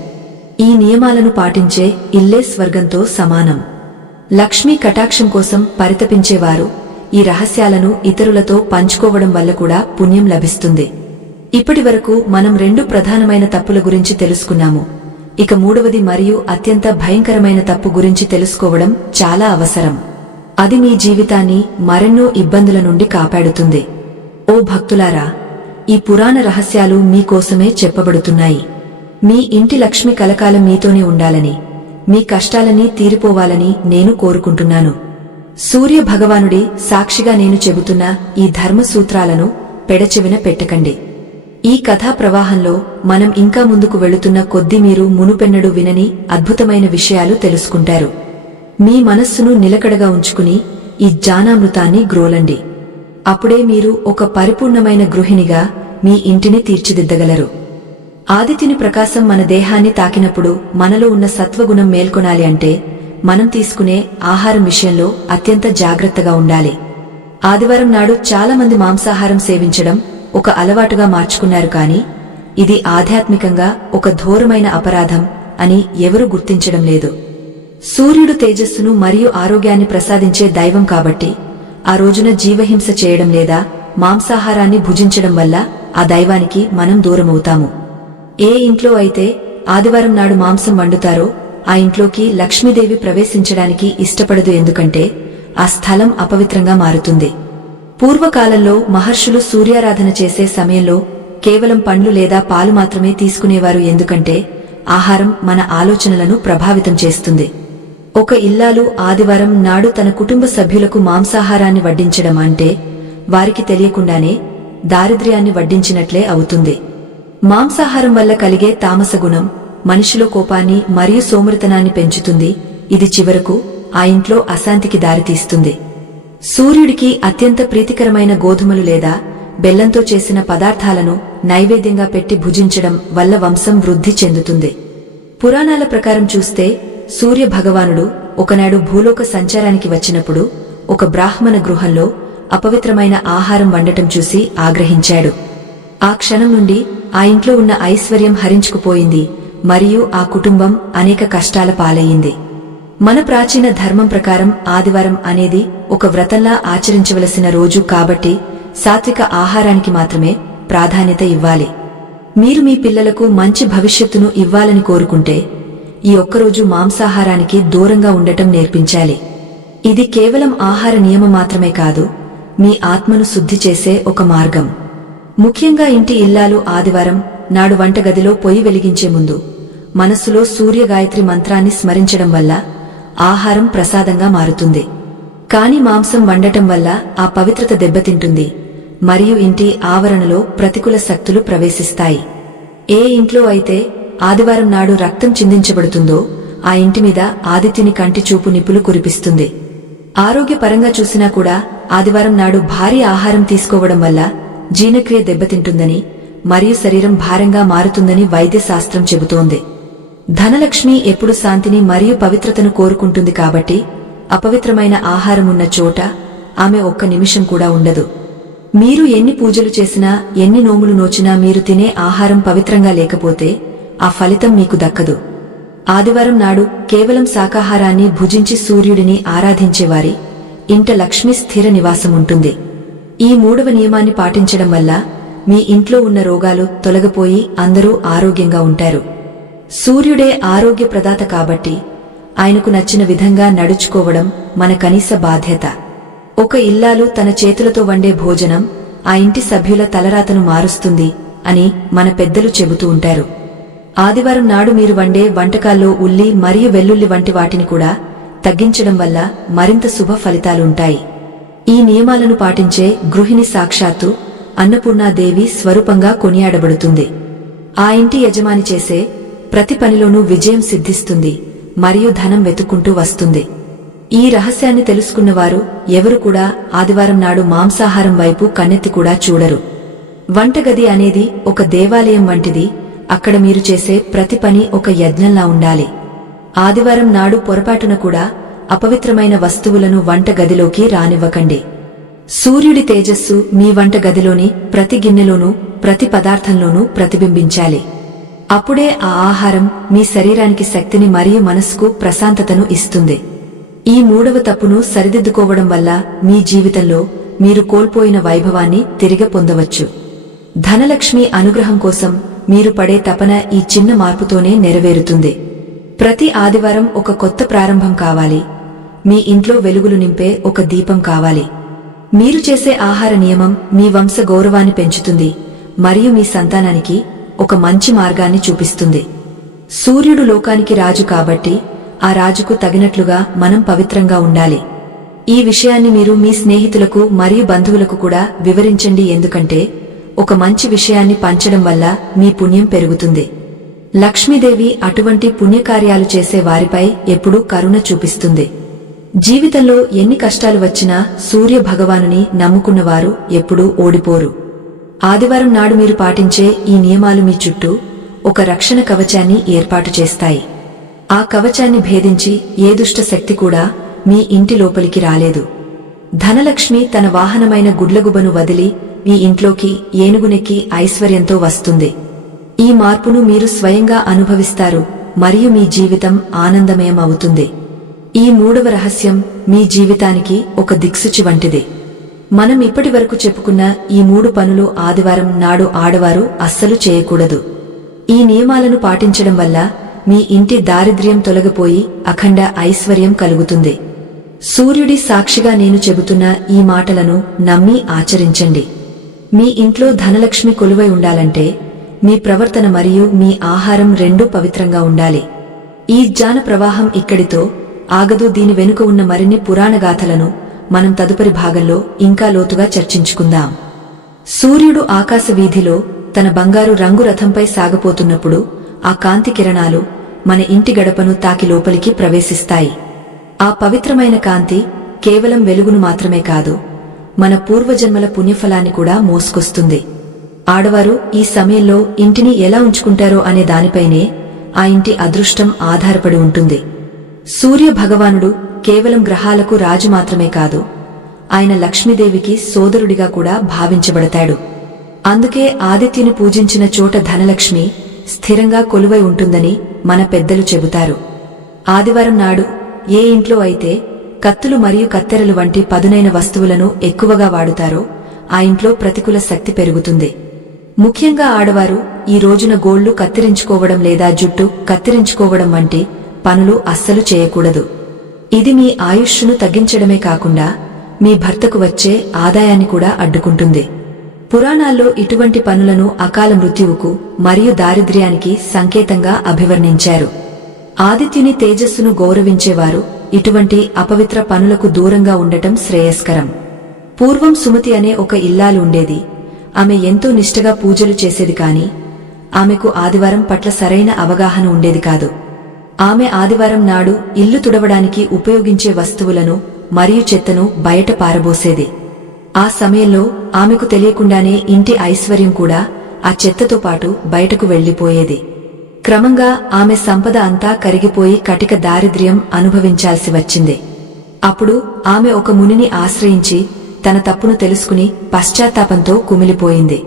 ఈ నియమాలను పాటించే ఇల్లే స్వర్గంతో సమానం. లక్ష్మీ కటాక్షం కోసం పరితపించేవారు ఈ రహస్యాలను ఇతరులతో పంచుకోవడం వల్ల కూడా పుణ్యం లభిస్తుంది. ఇప్పటివరకు మనం 2 ప్రధానమైన తప్పుల గురించి తెలుసుకున్నాము. ఇక 3వది మరియు అత్యంత భయంకరమైన తప్పు గురించి తెలుసుకోవడం చాలా అవసరం. అది మీ జీవితాన్ని మరెన్నో ఇబ్బందుల నుండి కాపాడుతుంది. ఓ భక్తులారా, ఈ పురాణ రహస్యాలు మీకోసమే చెప్పబడుతున్నాయి. మీ ఇంటి లక్ష్మి కలకాలం మీతోనే ఉండాలని, మీ కష్టాలన్నీ తీరిపోవాలని నేను కోరుకుంటున్నాను. సూర్య భగవానుడి సాక్షిగా నేను చెబుతున్న ఈ ధర్మ సూత్రాలను పెడచెవిన పెట్టకండి. ఈ కథా ప్రవాహంలో మనం ఇంకా ముందుకు వెళుతున్న కొద్దీ మీరు మునుపెన్నడూ వినని అద్భుతమైన విషయాలు తెలుసుకుంటారు. మీ మనస్సును నిలకడగా ఉంచుకుని ఈ జ్ఞానామృతాన్ని గ్రోలండి. అప్పుడే మీరు ఒక పరిపూర్ణమైన గృహిణిగా మీ ఇంటిని తీర్చిదిద్దగలరు. ఆదిత్యుని ప్రకాశం మన దేహాన్ని తాకినప్పుడు మనలో ఉన్న సత్వగుణం మేల్కొనాలి అంటే మనం తీసుకునే ఆహారం విషయంలో అత్యంత జాగ్రత్తగా ఉండాలి. ఆదివారం నాడు చాలా మంది మాంసాహారం సేవించడం ఒక అలవాటుగా మార్చుకున్నారు. కానీ ఇది ఆధ్యాత్మికంగా ఒక ఘోరమైన అపరాధం అని ఎవరూ గుర్తించడం లేదు. సూర్యుడు తేజస్సును మరియు ఆరోగ్యాన్ని ప్రసాదించే దైవం కాబట్టి ఆ రోజున జీవహింస చేయడం లేదా మాంసాహారాన్ని భుజించడం వల్ల ఆ దైవానికి మనం దూరమవుతాము. ఏ ఇంట్లో అయితే ఆదివారం నాడు మాంసం వండుతారో ఆ ఇంట్లోకి లక్ష్మీదేవి ప్రవేశించడానికి ఇష్టపడదు. ఎందుకంటే ఆ స్థలం అపవిత్రంగా మారుతుంది. పూర్వకాలంలో మహర్షులు సూర్యారాధన చేసే సమయంలో కేవలం పండ్లు లేదా పాలు మాత్రమే తీసుకునేవారు. ఎందుకంటే ఆహారం మన ఆలోచనలను ప్రభావితం చేస్తుంది. ఒక ఇల్లాలు ఆదివారం నాడు తన కుటుంబ సభ్యులకు మాంసాహారాన్ని వడ్డించడం అంటే వారికి తెలియకుండానే దారిద్ర్యాన్ని వడ్డించినట్లే అవుతుంది. మాంసాహారం వల్ల కలిగే తామసగుణం మనిషిలో కోపాన్ని మరియు సోమరితనాన్ని పెంచుతుంది. ఇది చివరకు ఆ ఇంట్లో అశాంతికి దారితీస్తుంది. సూర్యుడికి అత్యంత ప్రీతికరమైన గోధుమలు లేదా బెల్లంతో చేసిన పదార్థాలను నైవేద్యంగా పెట్టి భుజించడం వల్ల వంశం వృద్ధి చెందుతుంది. పురాణాల ప్రకారం చూస్తే సూర్య భగవానుడు ఒకనాడు భూలోక సంచారానికి వచ్చినప్పుడు ఒక బ్రాహ్మణ గృహంలో అపవిత్రమైన ఆహారం వండటం చూసి ఆగ్రహించాడు. ఆ క్షణం నుండి ఆ ఇంట్లో ఉన్న ఐశ్వర్యం హరించుకుపోయింది మరియు ఆ కుటుంబం అనేక కష్టాల పాలయ్యింది. మన ప్రాచీన ధర్మం ప్రకారం ఆదివారం అనేది ఒక వ్రతంలా ఆచరించవలసిన రోజు కాబట్టి సాత్విక ఆహారానికి మాత్రమే ప్రాధాన్యత ఇవ్వాలి. మీరు మీ పిల్లలకు మంచి భవిష్యత్తును ఇవ్వాలని కోరుకుంటే ఈ ఒక్కరోజు మాంసాహారానికి దూరంగా ఉండటం నేర్పించాలి. ఇది కేవలం ఆహార నియమం మాత్రమే కాదు, మీ ఆత్మను శుద్ధి చేసే ఒక మార్గం. ముఖ్యంగా ఇంటి ఇల్లాలు ఆదివారం నాడు వంటగదిలో పొయ్యి వెలిగించే ముందు మనస్సులో సూర్య గాయత్రి మంత్రాన్ని స్మరించడం వల్ల ఆహారం ప్రసాదంగా మారుతుంది. కాని మాంసం వండటం వల్ల ఆ పవిత్రత దెబ్బతింటుంది మరియు ఇంటి ఆవరణలో ప్రతికూల శక్తులు ప్రవేశిస్తాయి. ఏ ఇంట్లో అయితే ఆదివారం నాడు రక్తం చిందించబడుతుందో ఆ ఇంటి మీద ఆదిత్యుని కంటి చూపు నిప్పులు కురిపిస్తుంది. ఆరోగ్యపరంగా చూసినా కూడా ఆదివారం నాడు భారీ ఆహారం తీసుకోవడం వల్ల జీర్ణక్రియ దెబ్బతింటుందని మరియు శరీరం భారంగా మారుతుందని వైద్య శాస్త్రం చెబుతోంది. ధనలక్ష్మి ఎప్పుడు శాంతిని మరియు పవిత్రతను కోరుకుంటుంది కాబట్టి అపవిత్రమైన ఆహారం ఉన్న చోట ఆమె ఒక్క నిమిషం కూడా ఉండదు. మీరు ఎన్ని పూజలు చేసినా ఎన్ని నోములు నోచినా మీరు తినే ఆహారం పవిత్రంగా లేకపోతే ఆ ఫలితం మీకు దక్కదు. ఆదివారం నాడు కేవలం శాకాహారాన్ని భుజించి సూర్యుడిని ఆరాధించేవారి ఇంట లక్ష్మి స్థిర నివాసం ఉంటుంది. ఈ 3వ నియమాన్ని పాటించడం వల్ల మీ ఇంట్లో ఉన్న రోగాలు తొలగిపోయి అందరూ ఆరోగ్యంగా ఉంటారు. సూర్యుడే ఆరోగ్య ప్రదాత కాబట్టి ఆయనకు నచ్చిన విధంగా నడుచుకోవడం మన కనీస బాధ్యత. ఒక ఇల్లాలు తన చేతులతో వండే భోజనం ఆ ఇంటి సభ్యుల తలరాతను మారుస్తుంది అని మన పెద్దలు చెబుతూ ఉంటారు. ఆదివారం నాడు మీరు వండే వంటకాల్లో ఉల్లి మరియు వెల్లుల్లి వంటి వాటిని కూడా తగ్గించడం వల్ల మరింత శుభ ఫలితాలుంటాయి. ఈ నియమాలను పాటించే గృహిణి సాక్షాత్తు అన్నపూర్ణాదేవి స్వరూపంగా కొనియాడబడుతుంది. ఆ ఇంటి యజమాని చేసే ప్రతి పనిలోనూ విజయం సిద్ధిస్తుంది మరియు ధనం వెతుక్కుంటూ వస్తుంది. ఈ రహస్యాన్ని తెలుసుకున్నవారు ఎవరు కూడా ఆదివారం నాడు మాంసాహారం వైపు కన్నెత్తి కూడా చూడరు. వంటగది అనేది ఒక దేవాలయం వంటిది. అక్కడ మీరు చేసే ప్రతి పని ఒక యజ్ఞంలా ఉండాలి. ఆదివారం నాడు పొరపాటున కూడా అపవిత్రమైన వస్తువులను వంటగదిలోకి రానివ్వకండి. సూర్యుడి తేజస్సు మీ వంటగదిలోని ప్రతి గిన్నెలోనూ ప్రతి పదార్థంలోనూ ప్రతిబింబించాలి. అప్పుడే ఆ ఆహారం మీ శరీరానికి శక్తిని మరియు మనస్సుకు ప్రశాంతతను ఇస్తుంది. ఈ మూడవ తప్పును సరిదిద్దుకోవడం వల్ల మీ జీవితంలో మీరు కోల్పోయిన వైభవాన్ని తిరిగి పొందవచ్చు. ధనలక్ష్మి అనుగ్రహం కోసం మీరు పడే తపన ఈ చిన్న మార్పుతోనే నెరవేరుతుంది. ప్రతి ఆదివారం ఒక కొత్త ప్రారంభం కావాలి. మీ ఇంట్లో వెలుగులు నింపే ఒక దీపం కావాలి. మీరు చేసే ఆహార నియమం మీ వంశ గౌరవాన్ని పెంచుతుంది మరియు మీ సంతానానికి ఒక మంచి మార్గాన్ని చూపిస్తుంది. సూర్యుడు లోకానికి రాజు కాబట్టి ఆ రాజుకు తగినట్లుగా మనం పవిత్రంగా ఉండాలి. ఈ విషయాన్ని మీరు మీ స్నేహితులకు మరియు బంధువులకు కూడా వివరించండి. ఎందుకంటే ఒక మంచి విషయాన్ని పంచడం వల్ల మీ పుణ్యం పెరుగుతుంది. లక్ష్మీదేవి అటువంటి పుణ్యకార్యాలు చేసే వారిపై ఎప్పుడూ కరుణ చూపిస్తుంది. జీవితంలో ఎన్ని కష్టాలు వచ్చినా సూర్య భగవానుని నమ్ముకున్నవారు ఎప్పుడూ ఓడిపోరు. ఆదివారం నాడు మీరు పాటించే ఈ నియమాలు మీ చుట్టూ ఒక రక్షణ కవచాన్ని ఏర్పాటు చేస్తాయి. ఆ కవచాన్ని భేదించి ఏ దుష్ట శక్తి కూడా మీ ఇంటి లోపలికి రాలేదు. ధనలక్ష్మి తన వాహనమైన గుడ్లగుబను వదిలి మీ ఇంట్లోకి ఏనుగునెక్కి ఐశ్వర్యంతో వస్తుంది. ఈ మార్పును మీరు స్వయంగా అనుభవిస్తారు మరియు మీ జీవితం ఆనందమయం అవుతుంది. ఈ మూడవ రహస్యం మీ జీవితానికి ఒక దిక్సూచి వంటిది. మనం ఇప్పటి వరకు చెప్పుకున్న ఈ 3 పనులు ఆదివారం నాడు ఆడవారు అస్సలు చేయకూడదు. ఈ నియమాలను పాటించడం వల్ల మీ ఇంటి దారిద్ర్యం తొలగిపోయి అఖండ ఐశ్వర్యం కలుగుతుంది. సూర్యుడి సాక్షిగా నేను చెబుతున్న ఈ మాటలను నమ్మి ఆచరించండి. మీ ఇంట్లో ధనలక్ష్మి కొలువై ఉండాలంటే మీ ప్రవర్తన మరియు మీ ఆహారం రెండూ పవిత్రంగా ఉండాలి. ఈ జ్ఞాన ప్రవాహం ఇక్కడితో ఆగదు. దీని వెనుక ఉన్న మరిన్ని పురాణగాథలను మనం తదుపరి భాగంలో ఇంకా లోతుగా చర్చించుకుందాం. సూర్యుడు ఆకాశ వీధిలో తన బంగారు రంగు రథంపై సాగపోతున్నప్పుడు ఆ కాంతి కిరణాలు మన ఇంటి గడపను తాకి లోపలికి ప్రవేశిస్తాయి. ఆ పవిత్రమైన కాంతి కేవలం వెలుగును మాత్రమే కాదు, మన పూర్వజన్మల పుణ్యఫలాన్ని కూడా మోసుకొస్తుంది. ఆడవారు ఈ సమయంలో ఇంటిని ఎలా ఉంచుకుంటారో అనే దానిపైనే ఆ ఇంటి అదృష్టం ఆధారపడి ఉంటుంది. సూర్య భగవానుడు కేవలం గ్రహాలకు రాజు మాత్రమే కాదు, ఆయన లక్ష్మీదేవికి సోదరుడిగా కూడా భావించబడతాడు. అందుకే ఆదిత్యుని పూజించిన చోట ధనలక్ష్మి స్థిరంగా కొలువై ఉంటుందని మన పెద్దలు చెబుతారు. ఆదివారం నాడు ఏ ఇంట్లో అయితే కత్తులు మరియు కత్తెరలు వంటి పదునైన వస్తువులను ఎక్కువగా వాడుతారో ఆ ఇంట్లో ప్రతికూల శక్తి పెరుగుతుంది. ముఖ్యంగా ఆడవారు ఈ రోజున గోళ్లు కత్తిరించుకోవడం లేదా జుట్టు కత్తిరించుకోవడం వంటి పనులు అస్సలు చేయకూడదు. ఇది మీ ఆయుష్ను తగ్గించడమే కాకుండా మీ భర్తకు వచ్చే ఆదాయాన్ని కూడా అడ్డుకుంటుంది. పురాణాల్లో ఇటువంటి పనులను అకాల మృత్యువుకు మరియు దారిద్ర్యానికి సంకేతంగా అభివర్ణించారు. ఆదిత్యుని తేజస్సును గౌరవించేవారు ఇటువంటి అపవిత్ర పనులకు దూరంగా ఉండటం శ్రేయస్కరం. పూర్వం సుమతి అనే ఒక ఇల్లాలు ఉండేది. ఆమె ఎంతో నిష్ఠగా పూజలు చేసేది, కాని ఆమెకు ఆదివారం పట్ల సరైన అవగాహన ఉండేది కాదు. ఆమె ఆదివారం నాడు ఇల్లు తుడవడానికి ఉపయోగించే వస్తువులను మరియు చెత్తను బయట పారబోసేది. ఆ సమయంలో ఆమెకు తెలియకుండానే ఇంటి ఐశ్వర్యం కూడా ఆ చెత్తతో పాటు బయటకు వెళ్లిపోయేది. క్రమంగా ఆమె సంపద అంతా కరిగిపోయి కటిక దారిద్ర్యం అనుభవించాల్సి వచ్చింది. అప్పుడు ఆమె ఒక మునిని ఆశ్రయించి తన తప్పును తెలుసుకుని పశ్చాత్తాపంతో కుమిలిపోయింది.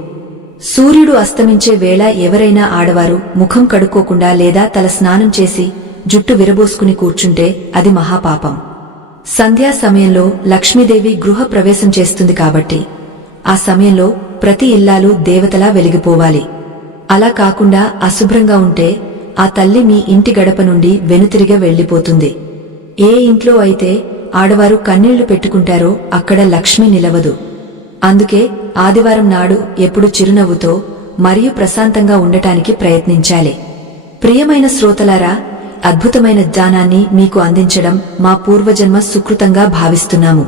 సూర్యుడు అస్తమించే వేళ ఎవరైనా ఆడవారు ముఖం కడుక్కోకుండా లేదా తల స్నానం చేసి జుట్టు విరబోసుకుని కూర్చుంటే అది మహాపాపం. సంధ్యా సమయంలో లక్ష్మీదేవి గృహ ప్రవేశం చేస్తుంది కాబట్టి ఆ సమయంలో ప్రతి ఇల్లాలు దేవతలా వెలిగిపోవాలి. అలా కాకుండా అశుభ్రంగా ఉంటే ఆ తల్లి మీ ఇంటి గడప నుండి వెనుతిరిగా వెళ్లిపోతుంది. ఏ ఇంట్లో అయితే ఆడవారు కన్నీళ్లు పెట్టుకుంటారో అక్కడ లక్ష్మి నిలవదు. అందుకే ఆదివారం నాడు ఎప్పుడు చిరునవ్వుతో మరియు ప్రశాంతంగా ఉండటానికి ప్రయత్నించాలి. ప్రియమైన శ్రోతలారా, అద్భుతమైన జ్ఞానాన్ని మీకు అందించడం మా పూర్వజన్మ సుకృతంగా భావిస్తున్నాము.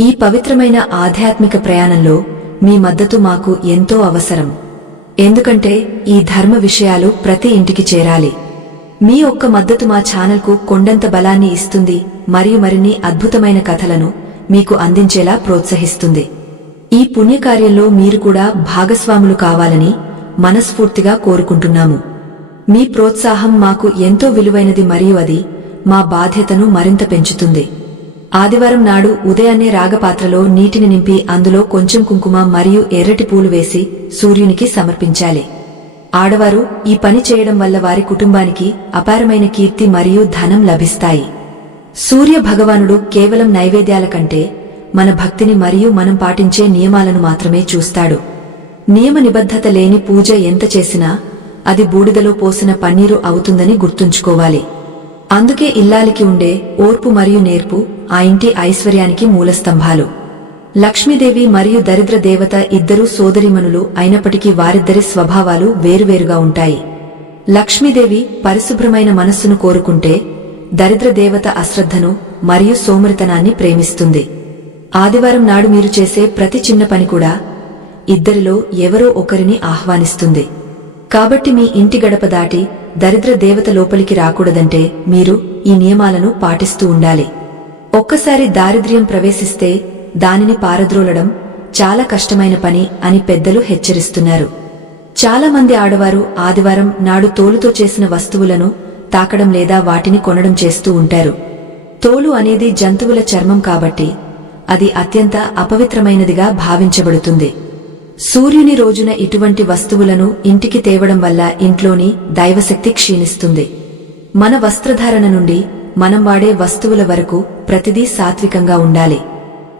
ఈ పవిత్రమైన ఆధ్యాత్మిక ప్రయాణంలో మీ మద్దతు మాకు ఎంతో అవసరం. ఎందుకంటే ఈ ధర్మ విషయాలు ప్రతి ఇంటికి చేరాలి. మీ ఒక్క మద్దతు మా ఛానల్కు కొండంత బలాన్ని ఇస్తుంది మరియు మరిన్ని అద్భుతమైన కథలను మీకు అందించేలా ప్రోత్సహిస్తుంది. ఈ పుణ్యకార్యంలో మీరు కూడా భాగస్వాములు కావాలని మనస్ఫూర్తిగా కోరుకుంటున్నాము. మీ ప్రోత్సాహం మాకు ఎంతో విలువైనది మరియు అది మా బాధ్యతను మరింత పెంచుతుంది. ఆదివారం నాడు ఉదయాన్నే రాగపాత్రలో నీటిని నింపి అందులో కొంచెం కుంకుమ మరియు ఎర్రటి పూలు వేసి సూర్యునికి సమర్పించాలి. ఆడవారు ఈ పని చేయడం వల్ల వారి కుటుంబానికి అపారమైన కీర్తి మరియు ధనం లభిస్తాయి. సూర్య భగవానుడు కేవలం నైవేద్యాల కంటే మన భక్తిని మరియు మనం పాటించే నియమాలను మాత్రమే చూస్తాడు. నియమ నిబద్ధత లేని పూజ ఎంత చేసినా అది బూడిదలో పోసిన పన్నీరు అవుతుందని గుర్తుంచుకోవాలి. అందుకే ఇల్లాలికి ఉండే ఓర్పు మరియు నేర్పు ఆ ఇంటి ఐశ్వర్యానికి మూలస్తంభాలు. లక్ష్మీదేవి మరియు దరిద్ర దేవత ఇద్దరూ సోదరీమణులు అయినప్పటికీ వారిద్దరి స్వభావాలు వేరువేరుగా ఉంటాయి. లక్ష్మీదేవి పరిశుభ్రమైన మనస్సును కోరుకుంటే దరిద్ర దేవత అశ్రద్ధను మరియు సోమరితనాన్ని ప్రేమిస్తుంది. ఆదివారం నాడు మీరు చేసే ప్రతి చిన్న పని కూడా ఇద్దరిలో ఎవరో ఒకరిని ఆహ్వానిస్తుంది. కాబట్టి మీ ఇంటి గడప దాటి దరిద్ర దేవత లోపలికి రాకూడదంటే మీరు ఈ నియమాలను పాటిస్తూ ఉండాలి. ఒక్కసారి దారిద్ర్యం ప్రవేశిస్తే దానిని పారద్రోలడం చాలా కష్టమైన పని అని పెద్దలు హెచ్చరిస్తున్నారు. చాలా మంది ఆడవారు ఆదివారం నాడు తోలుతో చేసిన వస్తువులను తాకడం లేదా వాటిని కొనడం చేస్తూ ఉంటారు. తోలు అనేది జంతువుల చర్మం కాబట్టి అది అత్యంత అపవిత్రమైనదిగా భావించబడుతుంది. సూర్యుని రోజున ఇటువంటి వస్తువులను ఇంటికి తేవడం వల్ల ఇంట్లోని దైవశక్తి క్షీణిస్తుంది. మన వస్త్రధారణ నుండి మనం వాడే వస్తువుల వరకు ప్రతిదీ సాత్వికంగా ఉండాలి.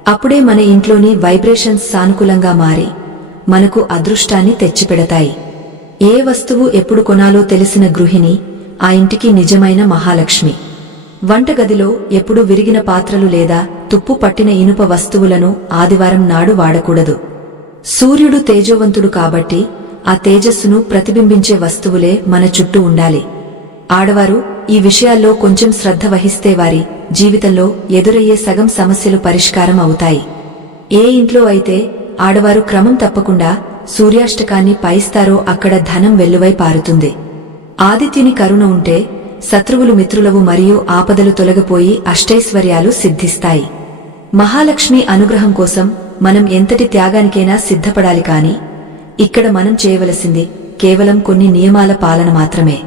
అప్పుడే మన ఇంట్లోని వైబ్రేషన్స్ సానుకూలంగా మారి మనకు అదృష్టాన్ని తెచ్చిపెడతాయి. ఏ వస్తువు ఎప్పుడు కొనాలో తెలిసిన గృహిణి ఆ ఇంటికి నిజమైన మహాలక్ష్మి. వంటగదిలో ఎప్పుడు విరిగిన పాత్రలు లేదా తుప్పు పట్టిన ఇనుప వస్తువులను ఆదివారం నాడు వాడకూడదు. సూర్యుడు తేజోవంతుడు కాబట్టి ఆ తేజస్సును ప్రతిబింబించే వస్తువులే మన చుట్టూ ఉండాలి. ఆడవారు ఈ విషయాల్లో కొంచెం శ్రద్ధ వహిస్తే వారి జీవితంలో ఎదురయ్యే సగం సమస్యలు పరిష్కారం అవుతాయి. ఏ ఇంట్లో అయితే ఆడవారు క్రమం తప్పకుండా సూర్యాష్టకాన్ని పైస్తారో అక్కడ ధనం వెల్లువై పారుతుంది. ఆదిత్యుని కరుణ ఉంటే శత్రువులు మిత్రులవు మరియు ఆపదలు తొలగిపోయి అష్టైశ్వర్యాలు సిద్ధిస్తాయి. మహాలక్ష్మి అనుగ్రహం కోసం మనం ఎంతటి త్యాగానికైనా సిద్ధపడాలి. కాని ఇక్కడ మనం చేయవలసింది కేవలం కొన్ని నియమాల పాలన మాత్రమే.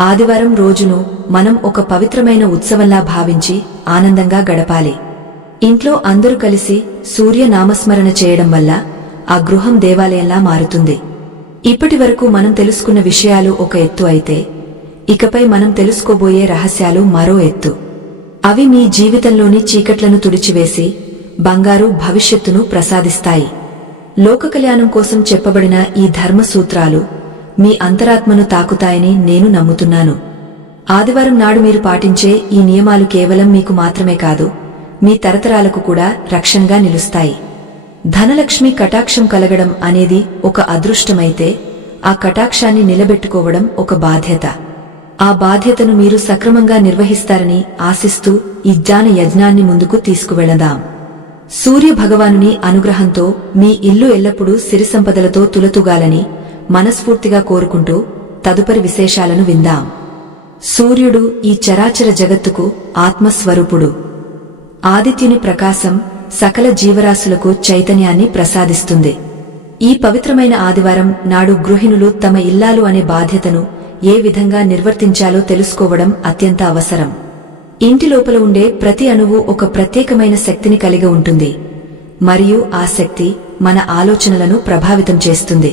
ఆదివారం రోజును మనం ఒక పవిత్రమైన ఉత్సవంలా భావించి ఆనందంగా గడపాలి. ఇంట్లో అందరూ కలిసి సూర్య నామస్మరణ చేయడం వల్ల ఆ గృహం దేవాలయంలా మారుతుంది. ఇప్పటివరకు మనం తెలుసుకున్న విషయాలు ఒక ఎత్తు అయితే ఇకపై మనం తెలుసుకోబోయే రహస్యాలు మరో ఎత్తు. అవి మీ జీవితంలోని చీకట్లను తుడిచివేసి బంగారు భవిష్యత్తును ప్రసాదిస్తాయి. లోక కళ్యాణం కోసం చెప్పబడిన ఈ ధర్మ సూత్రాలు మీ అంతరాత్మను తాకుతాయని నేను నమ్ముతున్నాను. ఆదివారం నాడు మీరు పాటించే ఈ నియమాలు కేవలం మీకు మాత్రమే కాదు, మీ తరతరాలకు కూడా రక్షణగా నిలుస్తాయి. ధనలక్ష్మి కటాక్షం కలగడం అనేది ఒక అదృష్టమైతే ఆ కటాక్షాన్ని నిలబెట్టుకోవడం ఒక బాధ్యత. ఆ బాధ్యతను మీరు సక్రమంగా నిర్వహిస్తారని ఆశిస్తూ ఈ జ్ఞాన యజ్ఞాన్ని ముందుకు తీసుకువెళదాం. సూర్య భగవానుని అనుగ్రహంతో మీ ఇల్లు ఎల్లప్పుడూ సిరిసంపదలతో తులతూగాలని మనస్ఫూర్తిగా కోరుకుంటూ తదుపరి విశేషాలను విందాం. సూర్యుడు ఈ చరాచర జగత్తుకు ఆత్మస్వరూపుడు. ఆదిత్యుని ప్రకాశం సకల జీవరాశులకు చైతన్యాన్ని ప్రసాదిస్తుంది. ఈ పవిత్రమైన ఆదివారం నాడు గృహిణులు తమ ఇల్లాలు అనే బాధ్యతను ఏ విధంగా నిర్వర్తించాలో తెలుసుకోవడం అత్యంత అవసరం. ఇంటి లోపల ఉండే ప్రతి అణువు ఒక ప్రత్యేకమైన శక్తిని కలిగి ఉంటుంది మరియు ఆ శక్తి మన ఆలోచనలను ప్రభావితం చేస్తుంది.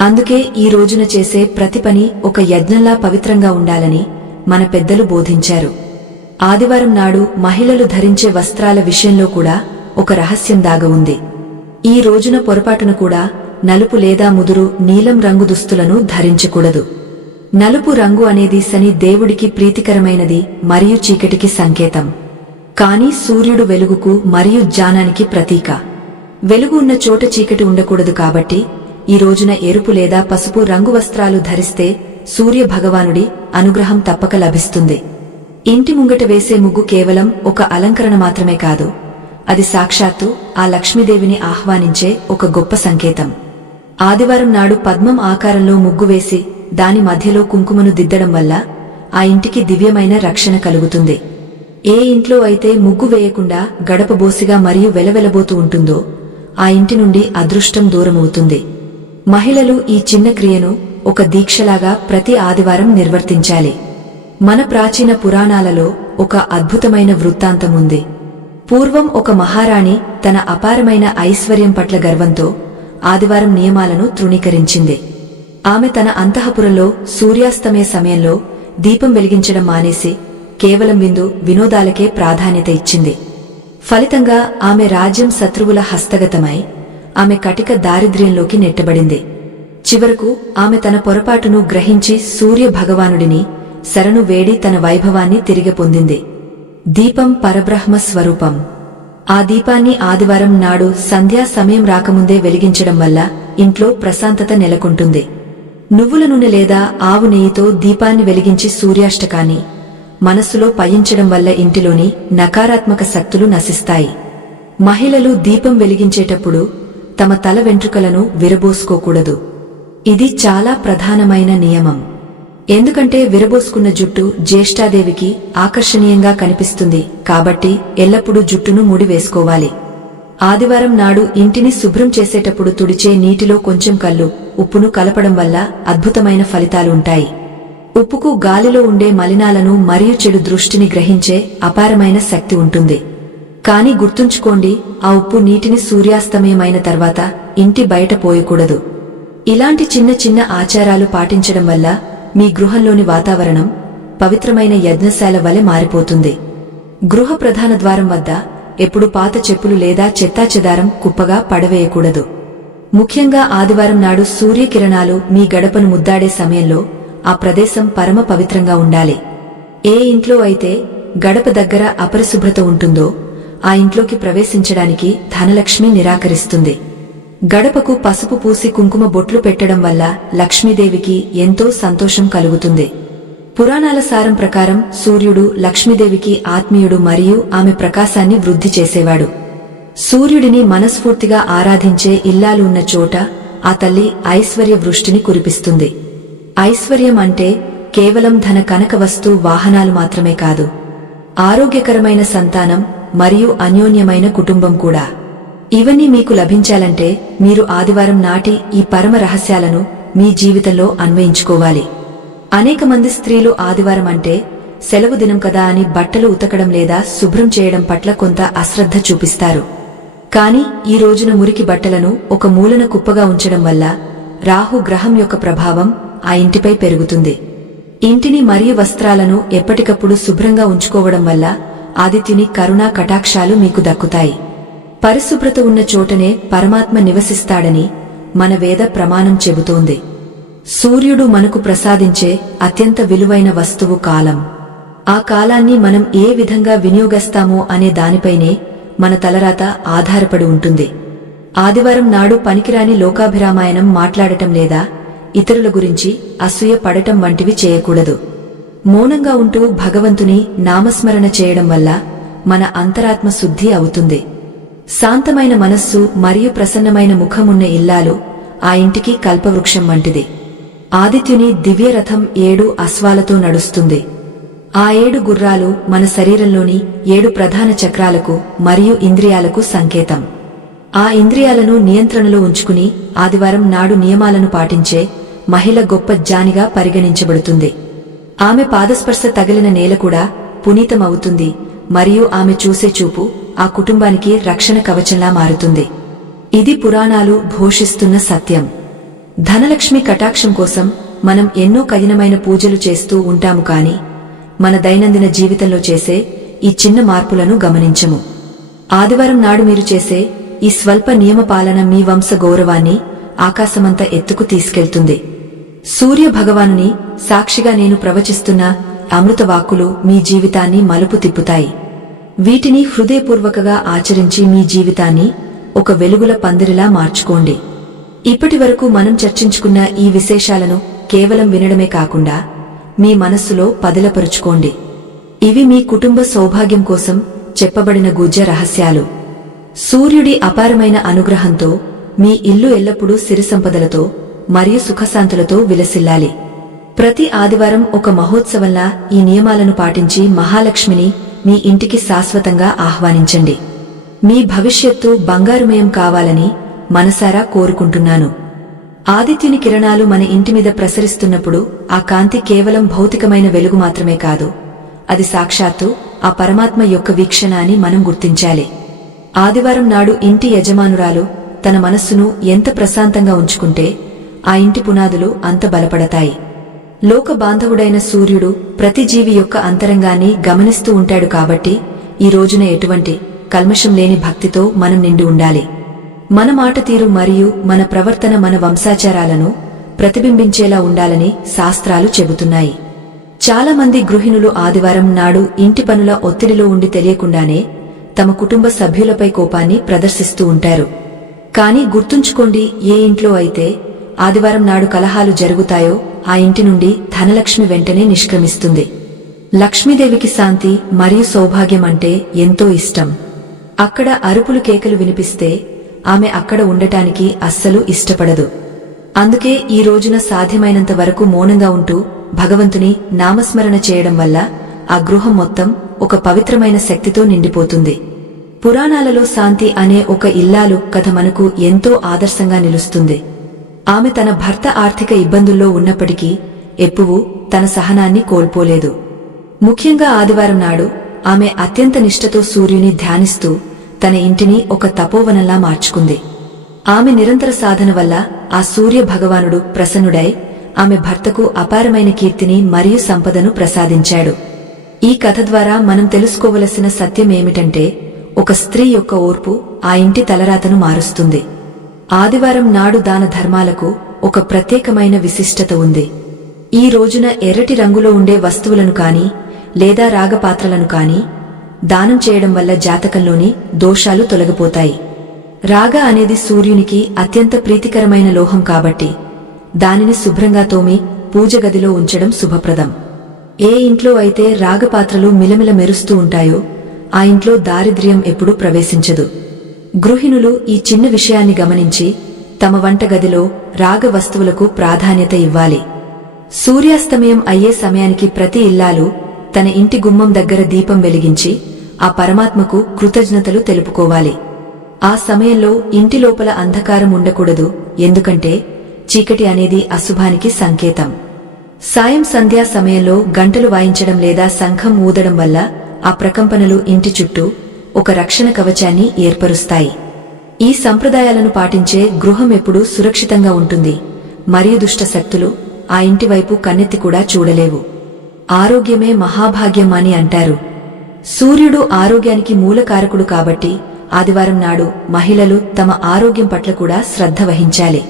అందుకే ఈ రోజున చేసే ప్రతి పని ఒక యజ్ఞంలా పవిత్రంగా ఉండాలని మన పెద్దలు బోధించారు. ఆదివారం నాడు మహిళలు ధరించే వస్త్రాల విషయంలో కూడా ఒక రహస్యం దాగి ఉంది. ఈ రోజున పొరపాటున కూడా నలుపు లేదా ముదురు నీలం రంగు దుస్తులను ధరించకూడదు. నలుపు రంగు అనేది శని దేవుడికి ప్రీతికరమైనది మరియు చీకటికి సంకేతం. కాని సూర్యుడు వెలుగుకు మరియు జ్ఞానానికి ప్రతీక. వెలుగు ఉన్న చోట చీకటి ఉండకూడదు కాబట్టి ఈ రోజున ఎరుపు లేదా పసుపు రంగు వస్త్రాలు ధరిస్తే సూర్య భగవానుడి అనుగ్రహం తప్పక లభిస్తుంది. ఇంటి ముంగట వేసే ముగ్గు కేవలం ఒక అలంకరణ మాత్రమే కాదు, అది సాక్షాత్తు ఆ లక్ష్మీదేవిని ఆహ్వానించే ఒక గొప్ప సంకేతం. ఆదివారం నాడు పద్మం ఆకారంలో ముగ్గు వేసి దాని మధ్యలో కుంకుమను దిద్దడం వల్ల ఆ ఇంటికి దివ్యమైన రక్షణ కలుగుతుంది. ఏ ఇంట్లో అయితే ముగ్గు వేయకుండా గడప బోసిగా మరియు వెలవెలబోతూ ఉంటుందో ఆ ఇంటి నుండి అదృష్టం దూరమవుతుంది. మహిళలు ఈ చిన్న క్రియను ఒక దీక్షలాగా ప్రతి ఆదివారం నిర్వర్తించాలి. మన ప్రాచీన పురాణాలలో ఒక అద్భుతమైన వృత్తాంతం ఉంది. పూర్వం ఒక మహారాణి తన అపారమైన ఐశ్వర్యం పట్ల గర్వంతో ఆదివారం నియమాలను తృణీకరించింది. ఆమె తన అంతఃపురంలో సూర్యాస్తమయ సమయంలో దీపం వెలిగించడం మానేసి కేవలం వినోదాలకే ప్రాధాన్యత ఇచ్చింది. ఫలితంగా ఆమె రాజ్యం శత్రువుల హస్తగతమై ఆమె కటిక దారిద్ర్యంలోకి నెట్టబడింది. చివరకు ఆమె తన పొరపాటును గ్రహించి సూర్య భగవానుడిని శరణు వేడి తన వైభవాన్ని తిరిగి పొందింది. దీపం పరబ్రహ్మ స్వరూపం. ఆ దీపాన్ని ఆదివారం నాడు సంధ్యా సమయం రాకముందే వెలిగించడం వల్ల ఇంట్లో ప్రశాంతత నెలకొంటుంది. నువ్వుల నూనె లేదా ఆవు నెయ్యితో దీపాన్ని వెలిగించి సూర్యాష్టకాన్ని మనస్సులో పయించడం వల్ల ఇంటిలోని నకారాత్మక శక్తులు నశిస్తాయి. మహిళలు దీపం వెలిగించేటప్పుడు తమ తల వెంట్రుకలను విరబోసుకోకూడదు. ఇది చాలా ప్రధానమైన నియమం. ఎందుకంటే విరబోసుకున్న జుట్టు జ్యేష్ఠాదేవికి ఆకర్షణీయంగా కనిపిస్తుంది కాబట్టి ఎల్లప్పుడూ జుట్టును ముడివేసుకోవాలి. ఆదివారం నాడు ఇంటిని శుభ్రం చేసేటప్పుడు తుడిచే నీటిలో కొంచెం కల్లు ఉప్పును కలపడం వల్ల అద్భుతమైన ఫలితాలు ఉంటాయి. ఉప్పుకు గాలిలో ఉండే మలినాలను మరియు చెడు దృష్టిని గ్రహించే అపారమైన శక్తి ఉంటుంది. కాని గుర్తుంచుకోండి, ఆ ఉప్పు నీటిని సూర్యాస్తమయమైన తర్వాత ఇంటి బయట పోయకూడదు. ఇలాంటి చిన్న చిన్న ఆచారాలు పాటించడం వల్ల మీ గృహంలోని వాతావరణం పవిత్రమైన యజ్ఞశాల వలె మారిపోతుంది. గృహ ప్రధాన ద్వారం వద్ద ఎప్పుడు పాత చెప్పులు లేదా చెత్తాచెదారం కుప్పగా పడవేయకూడదు. ముఖ్యంగా ఆదివారం నాడు సూర్యకిరణాలు మీ గడపను ముద్దాడే సమయంలో ఆ ప్రదేశం పరమ పవిత్రంగా ఉండాలి. ఏ ఇంట్లో అయితే గడప దగ్గర అపరిశుభ్రత ఉంటుందో ఆ ఇంట్లోకి ప్రవేశించడానికి ధనలక్ష్మి నిరాకరిస్తుంది. గడపకు పసుపు పూసి కుంకుమ బొట్లు పెట్టడం వల్ల లక్ష్మీదేవికి ఎంతో సంతోషం కలుగుతుంది. పురాణాల సారం ప్రకారం సూర్యుడు లక్ష్మీదేవికి ఆత్మీయుడు మరియు ఆమె ప్రకాశాన్ని వృద్ధి చేసేవాడు. సూర్యుడిని మనస్ఫూర్తిగా ఆరాధించే ఇల్లాలు ఉన్న చోట ఆ తల్లి ఐశ్వర్య వృష్టిని కురిపిస్తుంది. ఐశ్వర్యం అంటే కేవలం ధన కనక వస్తు వాహనాలు మాత్రమే కాదు, ఆరోగ్యకరమైన సంతానం మరియు అన్యోన్యమైన కుటుంబం కూడా. ఇవన్నీ మీకు లభించాలంటే మీరు ఆదివారం నాటి ఈ పరమ రహస్యాలను మీ జీవితంలో అన్వయించుకోవాలి. అనేక మంది స్త్రీలు ఆదివారం అంటే సెలవు దినం కదా అని బట్టలు ఉతకడం లేదా శుభ్రం చేయడం పట్ల కొంత అశ్రద్ధ చూపిస్తారు. కాని ఈ రోజున మురికి బట్టలను ఒక మూలన కుప్పగా ఉంచడం వల్ల రాహు గ్రహం యొక్క ప్రభావం ఆ ఇంటిపై పెరుగుతుంది. ఇంటిని మరియు వస్త్రాలను ఎప్పటికప్పుడు శుభ్రంగా ఉంచుకోవడం వల్ల ఆదిత్యుని కరుణా కటాక్షాలు మీకు దక్కుతాయి. పరిశుభ్రత ఉన్న చోటనే పరమాత్మ నివసిస్తాడని మన వేద ప్రమాణం చెబుతోంది. సూర్యుడు మనకు ప్రసాదించే అత్యంత విలువైన వస్తువు కాలం. ఆ కాలాన్ని మనం ఏ విధంగా వినియోగిస్తామో అనే దానిపైనే మన తలరాత ఆధారపడి ఉంటుంది. ఆదివారం నాడు పనికిరాని లోకాభిరామాయణం మాట్లాడటం లేదా ఇతరుల గురించి అసూయ పడటం వంటివి చేయకూడదు. మౌనంగా ఉంటూ భగవంతుని నామస్మరణ చేయడం వల్ల మన అంతరాత్మ శుద్ధి అవుతుంది. శాంతమైన మనస్సు మరియు ప్రసన్నమైన ముఖమున్న ఇల్లాలు ఆ ఇంటికి కల్పవృక్షం వంటిది. ఆదిత్యుని దివ్యరథం 7 అశ్వాలతో నడుస్తుంది. ఆ 7 గుర్రాలు మన శరీరంలోని 7 ప్రధాన చక్రాలకు మరియు ఇంద్రియాలకు సంకేతం. ఆ ఇంద్రియాలను నియంత్రణలో ఉంచుకుని ఆదివారం నాడు నియమాలను పాటించే మహిళ గొప్ప జ్ఞానిగా పరిగణించబడుతుంది. ఆమె పాదస్పర్శ తగిలిన నేల కూడా పునీతమవుతుంది మరియు ఆమె చూసే చూపు ఆ కుటుంబానికి రక్షణ కవచంలా మారుతుంది. ఇది పురాణాలు ఘోషిస్తున్న సత్యం. ధనలక్ష్మి కటాక్షం కోసం మనం ఎన్నో కఠినమైన పూజలు చేస్తూ ఉంటాము, కాని మన దైనందిన జీవితంలో చేసే ఈ చిన్న మార్పులను గమనించము. ఆదివారం నాడు మీరు చేసే ఈ స్వల్ప నియమ పాలన మీ వంశ గౌరవాన్ని ఆకాశమంత ఎత్తుకు తీసుకెళ్తుంది. సూర్య భగవానుని సాక్షిగా నేను ప్రవచిస్తున్న అమృతవాక్కులు మీ జీవితాన్ని మలుపు తిప్పుతాయి. వీటిని హృదయపూర్వకగా ఆచరించి మీ జీవితాన్ని ఒక వెలుగుల పందిరిలా మార్చుకోండి. ఇప్పటివరకు మనం చర్చించుకున్న ఈ విశేషాలను కేవలం వినడమే కాకుండా మీ మనస్సులో పదిలపరుచుకోండి. ఇవి మీ కుటుంబ సౌభాగ్యం కోసం చెప్పబడిన గుజ్జ రహస్యాలు. సూర్యుడి అపారమైన అనుగ్రహంతో మీ ఇల్లు ఎల్లప్పుడూ సిరిసంపదలతో మరియు సుఖశాంతులతో విలసిల్లాలి. ప్రతి ఆదివారం ఒక మహోత్సవంలా ఈ నియమాలను పాటించి మహాలక్ష్మిని మీ ఇంటికి శాశ్వతంగా ఆహ్వానించండి. మీ భవిష్యత్తు బంగారుమయం కావాలని మనసారా కోరుకుంటున్నాను. ఆదిత్యుని కిరణాలు మన ఇంటిమీద ప్రసరిస్తున్నప్పుడు ఆ కాంతి కేవలం భౌతికమైన వెలుగు మాత్రమే కాదు, అది సాక్షాత్తు ఆ పరమాత్మ యొక్క వీక్షణ అని మనం గుర్తించాలి. ఆదివారం నాడు ఇంటి యజమానురాలు తన మనస్సును ఎంత ప్రశాంతంగా ఉంచుకుంటే ఆ ఇంటి పునాదులు అంత బలపడతాయి. లోక బాంధవుడైన సూర్యుడు ప్రతి జీవి యొక్క అంతరంగాన్ని గమనిస్తూ ఉంటాడు. కాబట్టి ఈ రోజున ఎటువంటి కల్మషం లేని భక్తితో మనం నిండి ఉండాలి. మన మాట తీరు మరియు మన ప్రవర్తన మన వంశాచారాలను ప్రతిబింబించేలా ఉండాలని శాస్త్రాలు చెబుతున్నాయి. చాలా మంది గృహిణులు ఆదివారం నాడు ఇంటి పనుల ఒత్తిడిలో ఉండి తెలియకుండానే తమ కుటుంబ సభ్యులపై కోపాన్ని ప్రదర్శిస్తూ ఉంటారు. కానీ గుర్తుంచుకోండి, ఏ ఇంట్లో అయితే ఆదివారం నాడు కలహాలు జరుగుతాయో ఆ ఇంటి నుండి ధనలక్ష్మి వెంటనే నిష్క్రమిస్తుంది. లక్ష్మీదేవికి శాంతి మరియు సౌభాగ్యం అంటే ఎంతో ఇష్టం. అక్కడ అరుపులు కేకలు వినిపిస్తే ఆమె అక్కడ ఉండటానికి అస్సలు ఇష్టపడదు. అందుకే ఈ రోజున సాధ్యమైనంత వరకు మౌనంగా ఉంటూ భగవంతుని నామస్మరణ చేయడం వల్ల ఆ గృహం మొత్తం ఒక పవిత్రమైన శక్తితో నిండిపోతుంది. పురాణాలలో శాంతి అనే ఒక ఇల్లాలు కథ మనకు ఎంతో ఆదర్శంగా నిలుస్తుంది. ఆమె తన భర్త ఆర్థిక ఇబ్బందుల్లో ఉన్నప్పటికీ ఎప్పుడూ తన సహనాన్ని కోల్పోలేదు. ముఖ్యంగా ఆదివారం నాడు ఆమె అత్యంత నిష్ఠతో సూర్యుని ధ్యానిస్తూ తన ఇంటిని ఒక తపోవనంలా మార్చుకుంది. ఆమె నిరంతర సాధన వల్ల ఆ సూర్య భగవానుడు ప్రసన్నుడై ఆమె భర్తకు అపారమైన కీర్తిని మరియు సంపదను ప్రసాదించాడు. ఈ కథ ద్వారా మనం తెలుసుకోవలసిన సత్యం ఏమిటంటే, ఒక స్త్రీ యొక్క ఓర్పు ఆ ఇంటి తలరాతను మారుస్తుంది. ఆదివారం నాడు దాన ధర్మాలకు ఒక ప్రత్యేకమైన విశిష్టత ఉంది. ఈ రోజున ఎర్రటి రంగులో ఉండే వస్తువులను కాని లేదా రాగపాత్రలను కాని దానం చేయడం వల్ల జాతకంలోని దోషాలు తొలగిపోతాయి. రాగ అనేది సూర్యునికి అత్యంత ప్రీతికరమైన లోహం కాబట్టి దానిని శుభ్రంగా తోమి పూజ గదిలో ఉంచడం శుభప్రదం. ఏ ఇంట్లో అయితే రాగపాత్రలు మిలమిల మెరుస్తూ ఉంటాయో ఆ ఇంట్లో దారిద్ర్యం ఎప్పుడూ ప్రవేశించదు. గృహిణులు ఈ చిన్న విషయాన్ని గమనించి తమ వంటగదిలో రాగ వస్తువులకు ప్రాధాన్యత ఇవ్వాలి. సూర్యాస్తమయం అయ్యే సమయానికి ప్రతి ఇల్లాలు తన ఇంటి గుమ్మం దగ్గర దీపం వెలిగించి ఆ పరమాత్మకు కృతజ్ఞతలు తెలుపుకోవాలి. ఆ సమయంలో ఇంటి లోపల అంధకారం ఉండకూడదు, ఎందుకంటే చీకటి అనేది అశుభానికి సంకేతం. సాయం సంధ్యా సమయంలో గంటలు వాయించడం లేదా శంఖం ఊదడం వల్ల ఆ ప్రకంపనలు ఇంటి చుట్టూ ఒక రక్షణ కవచాన్ని ఏర్పరుస్తాయి. ఈ సంప్రదాయాలను పాటించే గృహం ఎప్పుడూ సురక్షితంగా ఉంటుంది మరియు దుష్ట శక్తులు ఆ ఇంటి వైపు కన్నెత్తి కూడా చూడలేవు. ఆరోగ్యమే మహాభాగ్యం అని అంటారు. సూర్యుడు ఆరోగ్యానికి మూలకారకుడు కాబట్టి ఆదివారం నాడు మహిళలు తమ ఆరోగ్యం పట్ల కూడా శ్రద్ధ వహించాలి.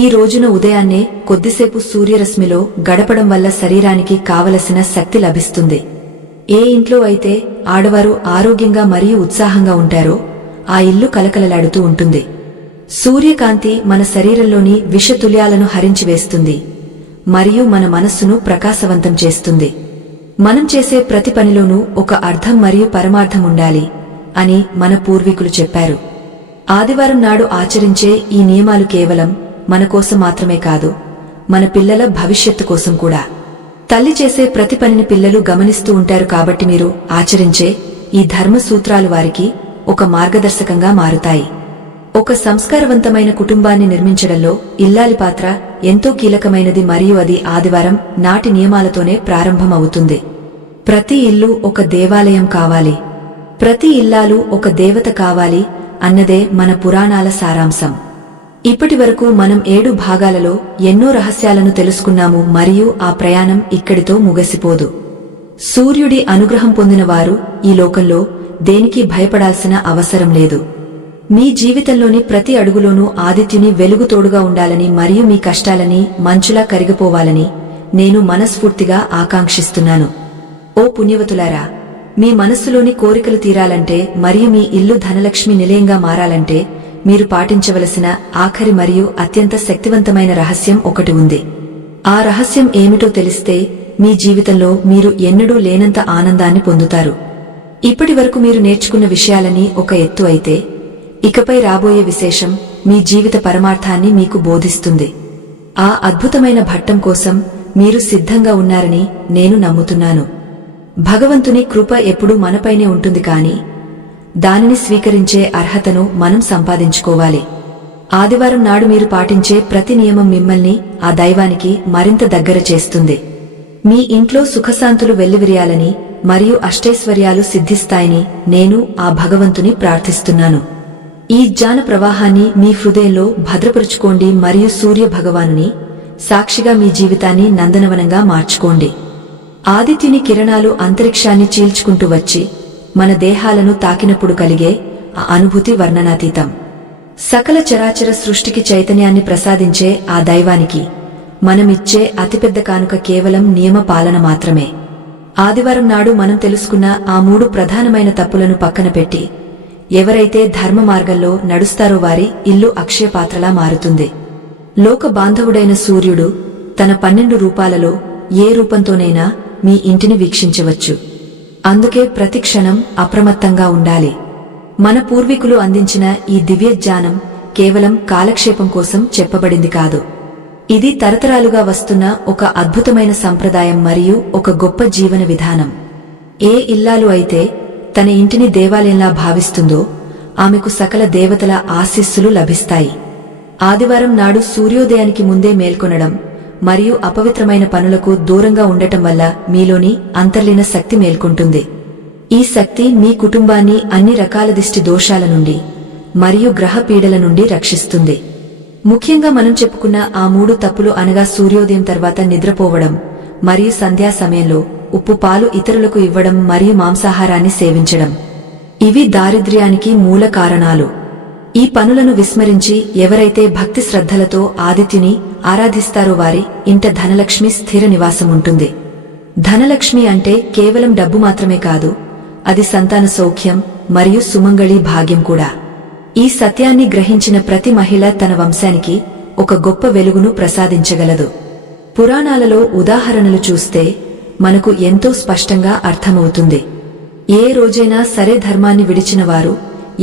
ఈ రోజున ఉదయాన్నే కొద్దిసేపు సూర్యరశ్మిలో గడపడం వల్ల శరీరానికి కావలసిన శక్తి లభిస్తుంది. ఏ ఇంట్లో అయితే ఆడవారు ఆరోగ్యంగా మరియు ఉత్సాహంగా ఉంటారో ఆ ఇల్లు కలకలలాడుతూ ఉంటుంది. సూర్యకాంతి మన శరీరంలోని విషతుల్యాలను హరించివేస్తుంది మరియు మన మనస్సును ప్రకాశవంతం చేస్తుంది. మనం చేసే ప్రతి పనిలోనూ ఒక అర్థం మరియు పరమార్థం ఉండాలి అని మన పూర్వీకులు చెప్పారు. ఆదివారం నాడు ఆచరించే ఈ నియమాలు కేవలం మన కోసం మాత్రమే కాదు, మన పిల్లల భవిష్యత్తు కోసం కూడా. తల్లి చేసే ప్రతి పనిని పిల్లలు గమనిస్తూ ఉంటారు కాబట్టి మీరు ఆచరించే ఈ ధర్మ సూత్రాలు వారికి ఒక మార్గదర్శకంగా మారుతాయి. ఒక సంస్కారవంతమైన కుటుంబాన్ని నిర్మించడంలో ఇల్లాలి పాత్ర ఎంతో కీలకమైనది మరియు అది ఆదివారం నాటి నియమాలతోనే ప్రారంభమవుతుంది. ప్రతి ఇల్లు ఒక దేవాలయం కావాలి, ప్రతి ఇల్లాలు ఒక దేవత కావాలి అన్నదే మన పురాణాల సారాంశం. ఇప్పటివరకు మనం 7 భాగాలలో ఎన్నో రహస్యాలను తెలుసుకున్నాము మరియు ఆ ప్రయాణం ఇక్కడితో ముగిసిపోదు. సూర్యుడి అనుగ్రహం పొందిన వారు ఈ లోకంలో దేనికి భయపడాల్సిన అవసరం లేదు. మీ జీవితంలోని ప్రతి అడుగులోనూ ఆదిత్యుని వెలుగు తోడుగా ఉండాలని మరియు మీ కష్టాలని మంచులా కరిగిపోవాలని నేను మనస్ఫూర్తిగా ఆకాంక్షిస్తున్నాను. ఓ పుణ్యవతులారా, మీ మనస్సులోని కోరికలు తీరాలంటే మరియు మీ ఇల్లు ధనలక్ష్మి నిలయంగా మారాలంటే మీరు పాటించవలసిన ఆఖరి మరియు అత్యంత శక్తివంతమైన రహస్యం ఒకటి ఉంది. ఆ రహస్యం ఏమిటో తెలిస్తే మీ జీవితంలో మీరు ఎన్నడూ లేనంత ఆనందాన్ని పొందుతారు. ఇప్పటి వరకు మీరు నేర్చుకున్న విషయాలని ఒక ఎత్తు అయితే, ఇకపై రాబోయే విశేషం మీ జీవిత పరమార్థాన్ని మీకు బోధిస్తుంది. ఆ అద్భుతమైన ఘట్టం కోసం మీరు సిద్ధంగా ఉన్నారని నేను నమ్ముతున్నాను. భగవంతుని కృప ఎప్పుడూ మనపైనే ఉంటుంది, కాని దానిని స్వీకరించే అర్హతను మనం సంపాదించుకోవాలి. ఆదివారం నాడు మీరు పాటించే ప్రతి నియమం మిమ్మల్ని ఆ దైవానికి మరింత దగ్గర చేస్తుంది. మీ ఇంట్లో సుఖశాంతులు వెల్లివిరియాలని మరియు అష్టైశ్వర్యాలు సిద్ధిస్తాయని నేను ఆ భగవంతుని ప్రార్థిస్తున్నాను. ఈ జ్ఞాన ప్రవాహాన్ని మీ హృదయంలో భద్రపరుచుకోండి మరియు సూర్య భగవానుని సాక్షిగా మీ జీవితాన్ని నందనవనంగా మార్చుకోండి. ఆదిత్యుని కిరణాలు అంతరిక్షాన్ని చీల్చుకుంటూ వచ్చి మన దేహాలను తాకినప్పుడు కలిగే ఆ అనుభూతి వర్ణనాతీతం. సకల చరాచర సృష్టికి చైతన్యాన్ని ప్రసాదించే ఆ దైవానికి మనమిచ్చే అతిపెద్ద కానుక కేవలం నియమ పాలన మాత్రమే. ఆదివారం నాడు మనం తెలుసుకున్న ఆ 3 ప్రధానమైన తప్పులను పక్కన పెట్టి ఎవరైతే ధర్మ మార్గంలో నడుస్తారో వారి ఇల్లు అక్షయపాత్రలా మారుతుంది. లోక బాంధవుడైన సూర్యుడు తన 12 రూపాలలో ఏ రూపంతోనైనా మీ ఇంటిని వీక్షించవచ్చు. అందుకే ప్రతిక్షణం అప్రమత్తంగా ఉండాలి. మన పూర్వీకులు అందించిన ఈ దివ్య జ్ఞానం కేవలం కాలక్షేపం కోసం చెప్పబడింది కాదు. ఇది తరతరాలుగా వస్తున్న ఒక అద్భుతమైన సంప్రదాయం మరియు ఒక గొప్ప జీవన విధానం. ఏ ఇల్లాలు అయితే తన ఇంటిని దేవాలయంలా భావిస్తుందో ఆమెకు సకల దేవతల ఆశీస్సులు లభిస్తాయి. ఆదివారం నాడు సూర్యోదయానికి ముందే మేల్కొనడం మరియు అపవిత్రమైన పనులకు దూరంగా ఉండటం వల్ల మీలోని అంతర్లీన శక్తి మేల్కొంటుంది. ఈ శక్తి మీ కుటుంబాన్ని అన్ని రకాల దిష్టి దోషాల నుండి మరియు గ్రహ పీడల నుండి రక్షిస్తుంది. ముఖ్యంగా మనం చెప్పుకున్న ఆ 3 తప్పులు అనగా సూర్యోదయం తర్వాత నిద్రపోవడం మరియు సంధ్యా సమయంలో ఉప్పు పాలు ఇతరులకు ఇవ్వడం మరియు మాంసాహారాన్ని సేవించడం. ఇవి దారిద్ర్యానికి మూల కారణాలు. ఈ పనులను విస్మరించి ఎవరైతే భక్తి శ్రద్ధలతో ఆదిత్యుని ఆరాధిస్తారో వారి ఇంట ధనలక్ష్మి స్థిర నివాసముంటుంది. ధనలక్ష్మి అంటే కేవలం డబ్బు మాత్రమే కాదు, అది సంతాన సౌఖ్యం మరియు సుమంగళి భాగ్యం కూడా. ఈ సత్యాన్ని గ్రహించిన ప్రతి మహిళ తన వంశానికి ఒక గొప్ప వెలుగును ప్రసాదించగలదు. పురాణాలలో ఉదాహరణలు చూస్తే మనకు ఎంతో స్పష్టంగా అర్థమవుతుంది. ఏ రోజైనా సరే ధర్మాన్ని విడిచిన వారు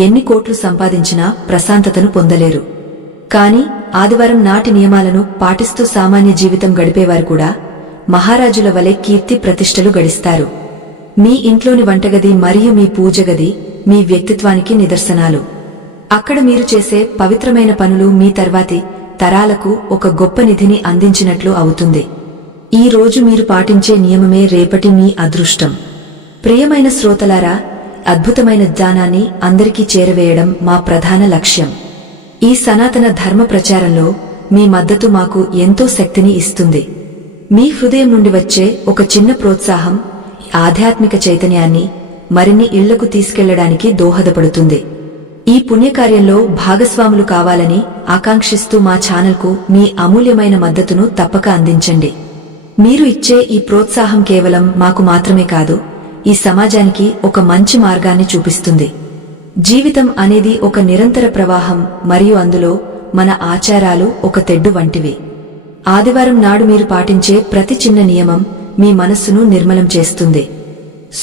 ఎన్ని కోట్లు సంపాదించినా ప్రశాంతతను పొందలేరు. కాని ఆదివారం నాటి నియమాలను పాటిస్తూ సామాన్య జీవితం గడిపేవారు కూడా మహారాజుల వలె కీర్తి ప్రతిష్టలు గడిస్తారు. మీ ఇంట్లోని వంటగది మరియు మీ పూజగది మీ వ్యక్తిత్వానికి నిదర్శనాలు. అక్కడ మీరు చేసే పవిత్రమైన పనులు మీ తర్వాతి తరాలకు ఒక గొప్ప నిధిని అందించినట్లు అవుతుంది. ఈ రోజు మీరు పాటించే నియమమే రేపటి మీ అదృష్టం. ప్రియమైన శ్రోతలారా, అద్భుతమైన జ్ఞానాన్ని అందరికీ చేరవేయడం మా ప్రధాన లక్ష్యం. ఈ సనాతన ధర్మ ప్రచారంలో మీ మద్దతు మాకు ఎంతో శక్తిని ఇస్తుంది. మీ హృదయం నుండి వచ్చే ఒక చిన్న ప్రోత్సాహం ఆధ్యాత్మిక చైతన్యాన్ని మరిన్ని ఇళ్లకు తీసుకెళ్లడానికి దోహదపడుతుంది. ఈ పుణ్యకార్యంలో భాగస్వాములు కావాలని ఆకాంక్షిస్తూ మా ఛానల్కు మీ అమూల్యమైన మద్దతును తప్పక అందించండి. మీరు ఇచ్చే ఈ ప్రోత్సాహం కేవలం మాకు మాత్రమే కాదు, ఈ సమాజానికి ఒక మంచి మార్గాన్ని చూపిస్తుంది. జీవితం అనేది ఒక నిరంతర ప్రవాహం మరియు అందులో మన ఆచారాలు ఒక తెడ్డు వంటివి. ఆదివారం నాడు మీరు పాటించే ప్రతి చిన్న నియమం మీ మనస్సును నిర్మలం చేస్తుంది.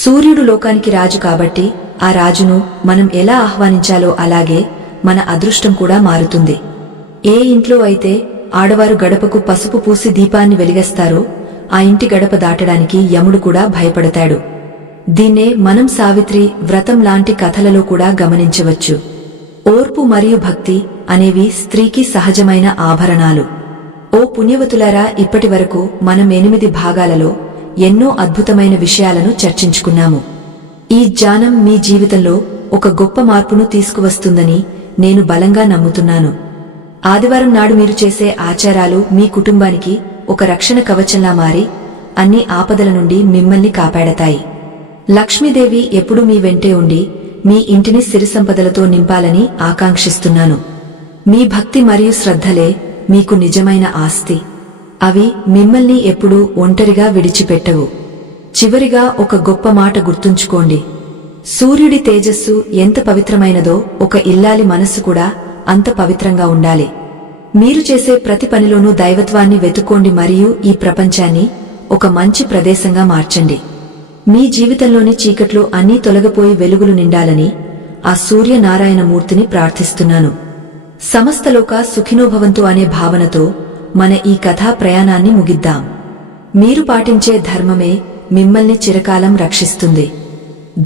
సూర్యుడు లోకానికి రాజు కాబట్టి ఆ రాజును మనం ఎలా ఆహ్వానించాలో అలాగే మన అదృష్టం కూడా మారుతుంది. ఏ ఇంట్లో అయితే ఆడవారు గడపకు పసుపు పూసి దీపాన్ని వెలిగేస్తారో ఆ ఇంటి గడప దాటడానికి యముడు కూడా భయపడతాడు. దీన్నే మనం సావిత్రి వ్రతం లాంటి కథలలో కూడా గమనించవచ్చు. ఓర్పు మరియు భక్తి అనేవి స్త్రీకి సహజమైన ఆభరణాలు. ఓ పుణ్యవతులారా, ఇప్పటి వరకు మనం 8 భాగాలలో ఎన్నో అద్భుతమైన విషయాలను చర్చించుకున్నాము. ఈ జ్ఞానం మీ జీవితంలో ఒక గొప్ప మార్పును తీసుకువస్తుందని నేను బలంగా నమ్ముతున్నాను. ఆదివారం నాడు మీరు చేసే ఆచారాలు మీ కుటుంబానికి ఒక రక్షణ కవచంలా మారి అన్ని ఆపదల నుండి మిమ్మల్ని కాపాడతాయి. లక్ష్మీదేవి ఎప్పుడూ మీ వెంటే ఉండి మీ ఇంటిని సిరిసంపదలతో నింపాలని ఆకాంక్షిస్తున్నాను. మీ భక్తి మరియు శ్రద్ధలే మీకు నిజమైన ఆస్తి. అవి మిమ్మల్ని ఎప్పుడూ ఒంటరిగా విడిచిపెట్టవు. చివరిగా ఒక గొప్ప మాట గుర్తుంచుకోండి. సూర్యుడి తేజస్సు ఎంత పవిత్రమైనదో ఒక ఇల్లాలి మనస్సు కూడా అంత పవిత్రంగా ఉండాలి. మీరు చేసే ప్రతి పనిలోనూ దైవత్వాన్ని వెతుక్కోండి మరియు ఈ ప్రపంచాన్ని ఒక మంచి ప్రదేశంగా మార్చండి. మీ జీవితంలోని చీకట్లు అన్నీ తొలగిపోయి వెలుగులు నిండాలని ఆ సూర్యనారాయణమూర్తిని ప్రార్థిస్తున్నాను. సమస్తలోక సుఖినోభవంతు అనే భావనతో మన ఈ కథా ప్రయాణాన్ని ముగిద్దాం. మీరు పాటించే ధర్మమే మిమ్మల్ని చిరకాలం రక్షిస్తుంది.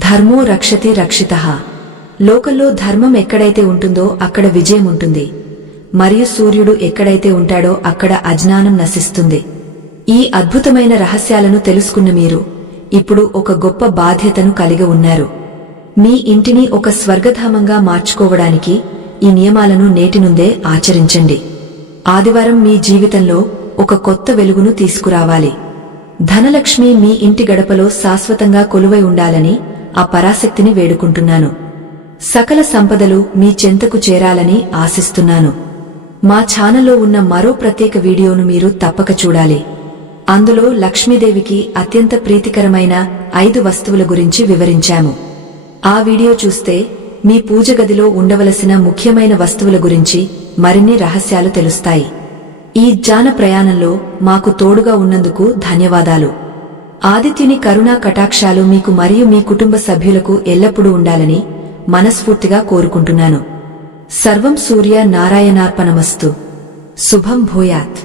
ధర్మో రక్షతి రక్షితః. లోకంలో ధర్మం ఎక్కడైతే ఉంటుందో అక్కడ విజయం ఉంటుంది, మరియు సూర్యుడు ఎక్కడైతే ఉంటాడో అక్కడ అజ్ఞానం నశిస్తుంది. ఈ అద్భుతమైన రహస్యాలను తెలుసుకున్న మీరు ఇప్పుడు ఒక గొప్ప బాధ్యతను కలిగి ఉన్నారు. మీ ఇంటిని ఒక స్వర్గధామంగా మార్చుకోవడానికి ఈ నియమాలను నేటి నుండే ఆచరించండి. ఆదివారం మీ జీవితంలో ఒక కొత్త వెలుగును తీసుకురావాలి. ధనలక్ష్మి మీ ఇంటి గడపలో శాశ్వతంగా కొలువై ఉండాలని ఆ పరాశక్తిని వేడుకుంటున్నాను. సకల సంపదలు మీ చెంతకు చేరాలని ఆశిస్తున్నాను. మా ఛానల్లో ఉన్న మరో ప్రత్యేక వీడియోను మీరు తప్పక చూడాలి. అందులో లక్ష్మీదేవికి అత్యంత ప్రీతికరమైన 5 వస్తువుల గురించి వివరించాము. ఆ వీడియో చూస్తే మీ పూజ గదిలో ఉండవలసిన ముఖ్యమైన వస్తువుల గురించి మరిన్ని రహస్యాలు తెలుస్తాయి. ఈ జ్ఞాన ప్రయాణంలో మాకు తోడుగా ఉన్నందుకు ధన్యవాదాలు. ఆదిత్యుని కరుణా కటాక్షాలు మీకు మరియు మీ కుటుంబ సభ్యులకు ఎల్లప్పుడూ ఉండాలని మనస్ఫూర్తిగా కోరుకుంటున్నాను. సర్వం సూర్య నారాయణార్పణమస్తు. శుభం భూయాత్.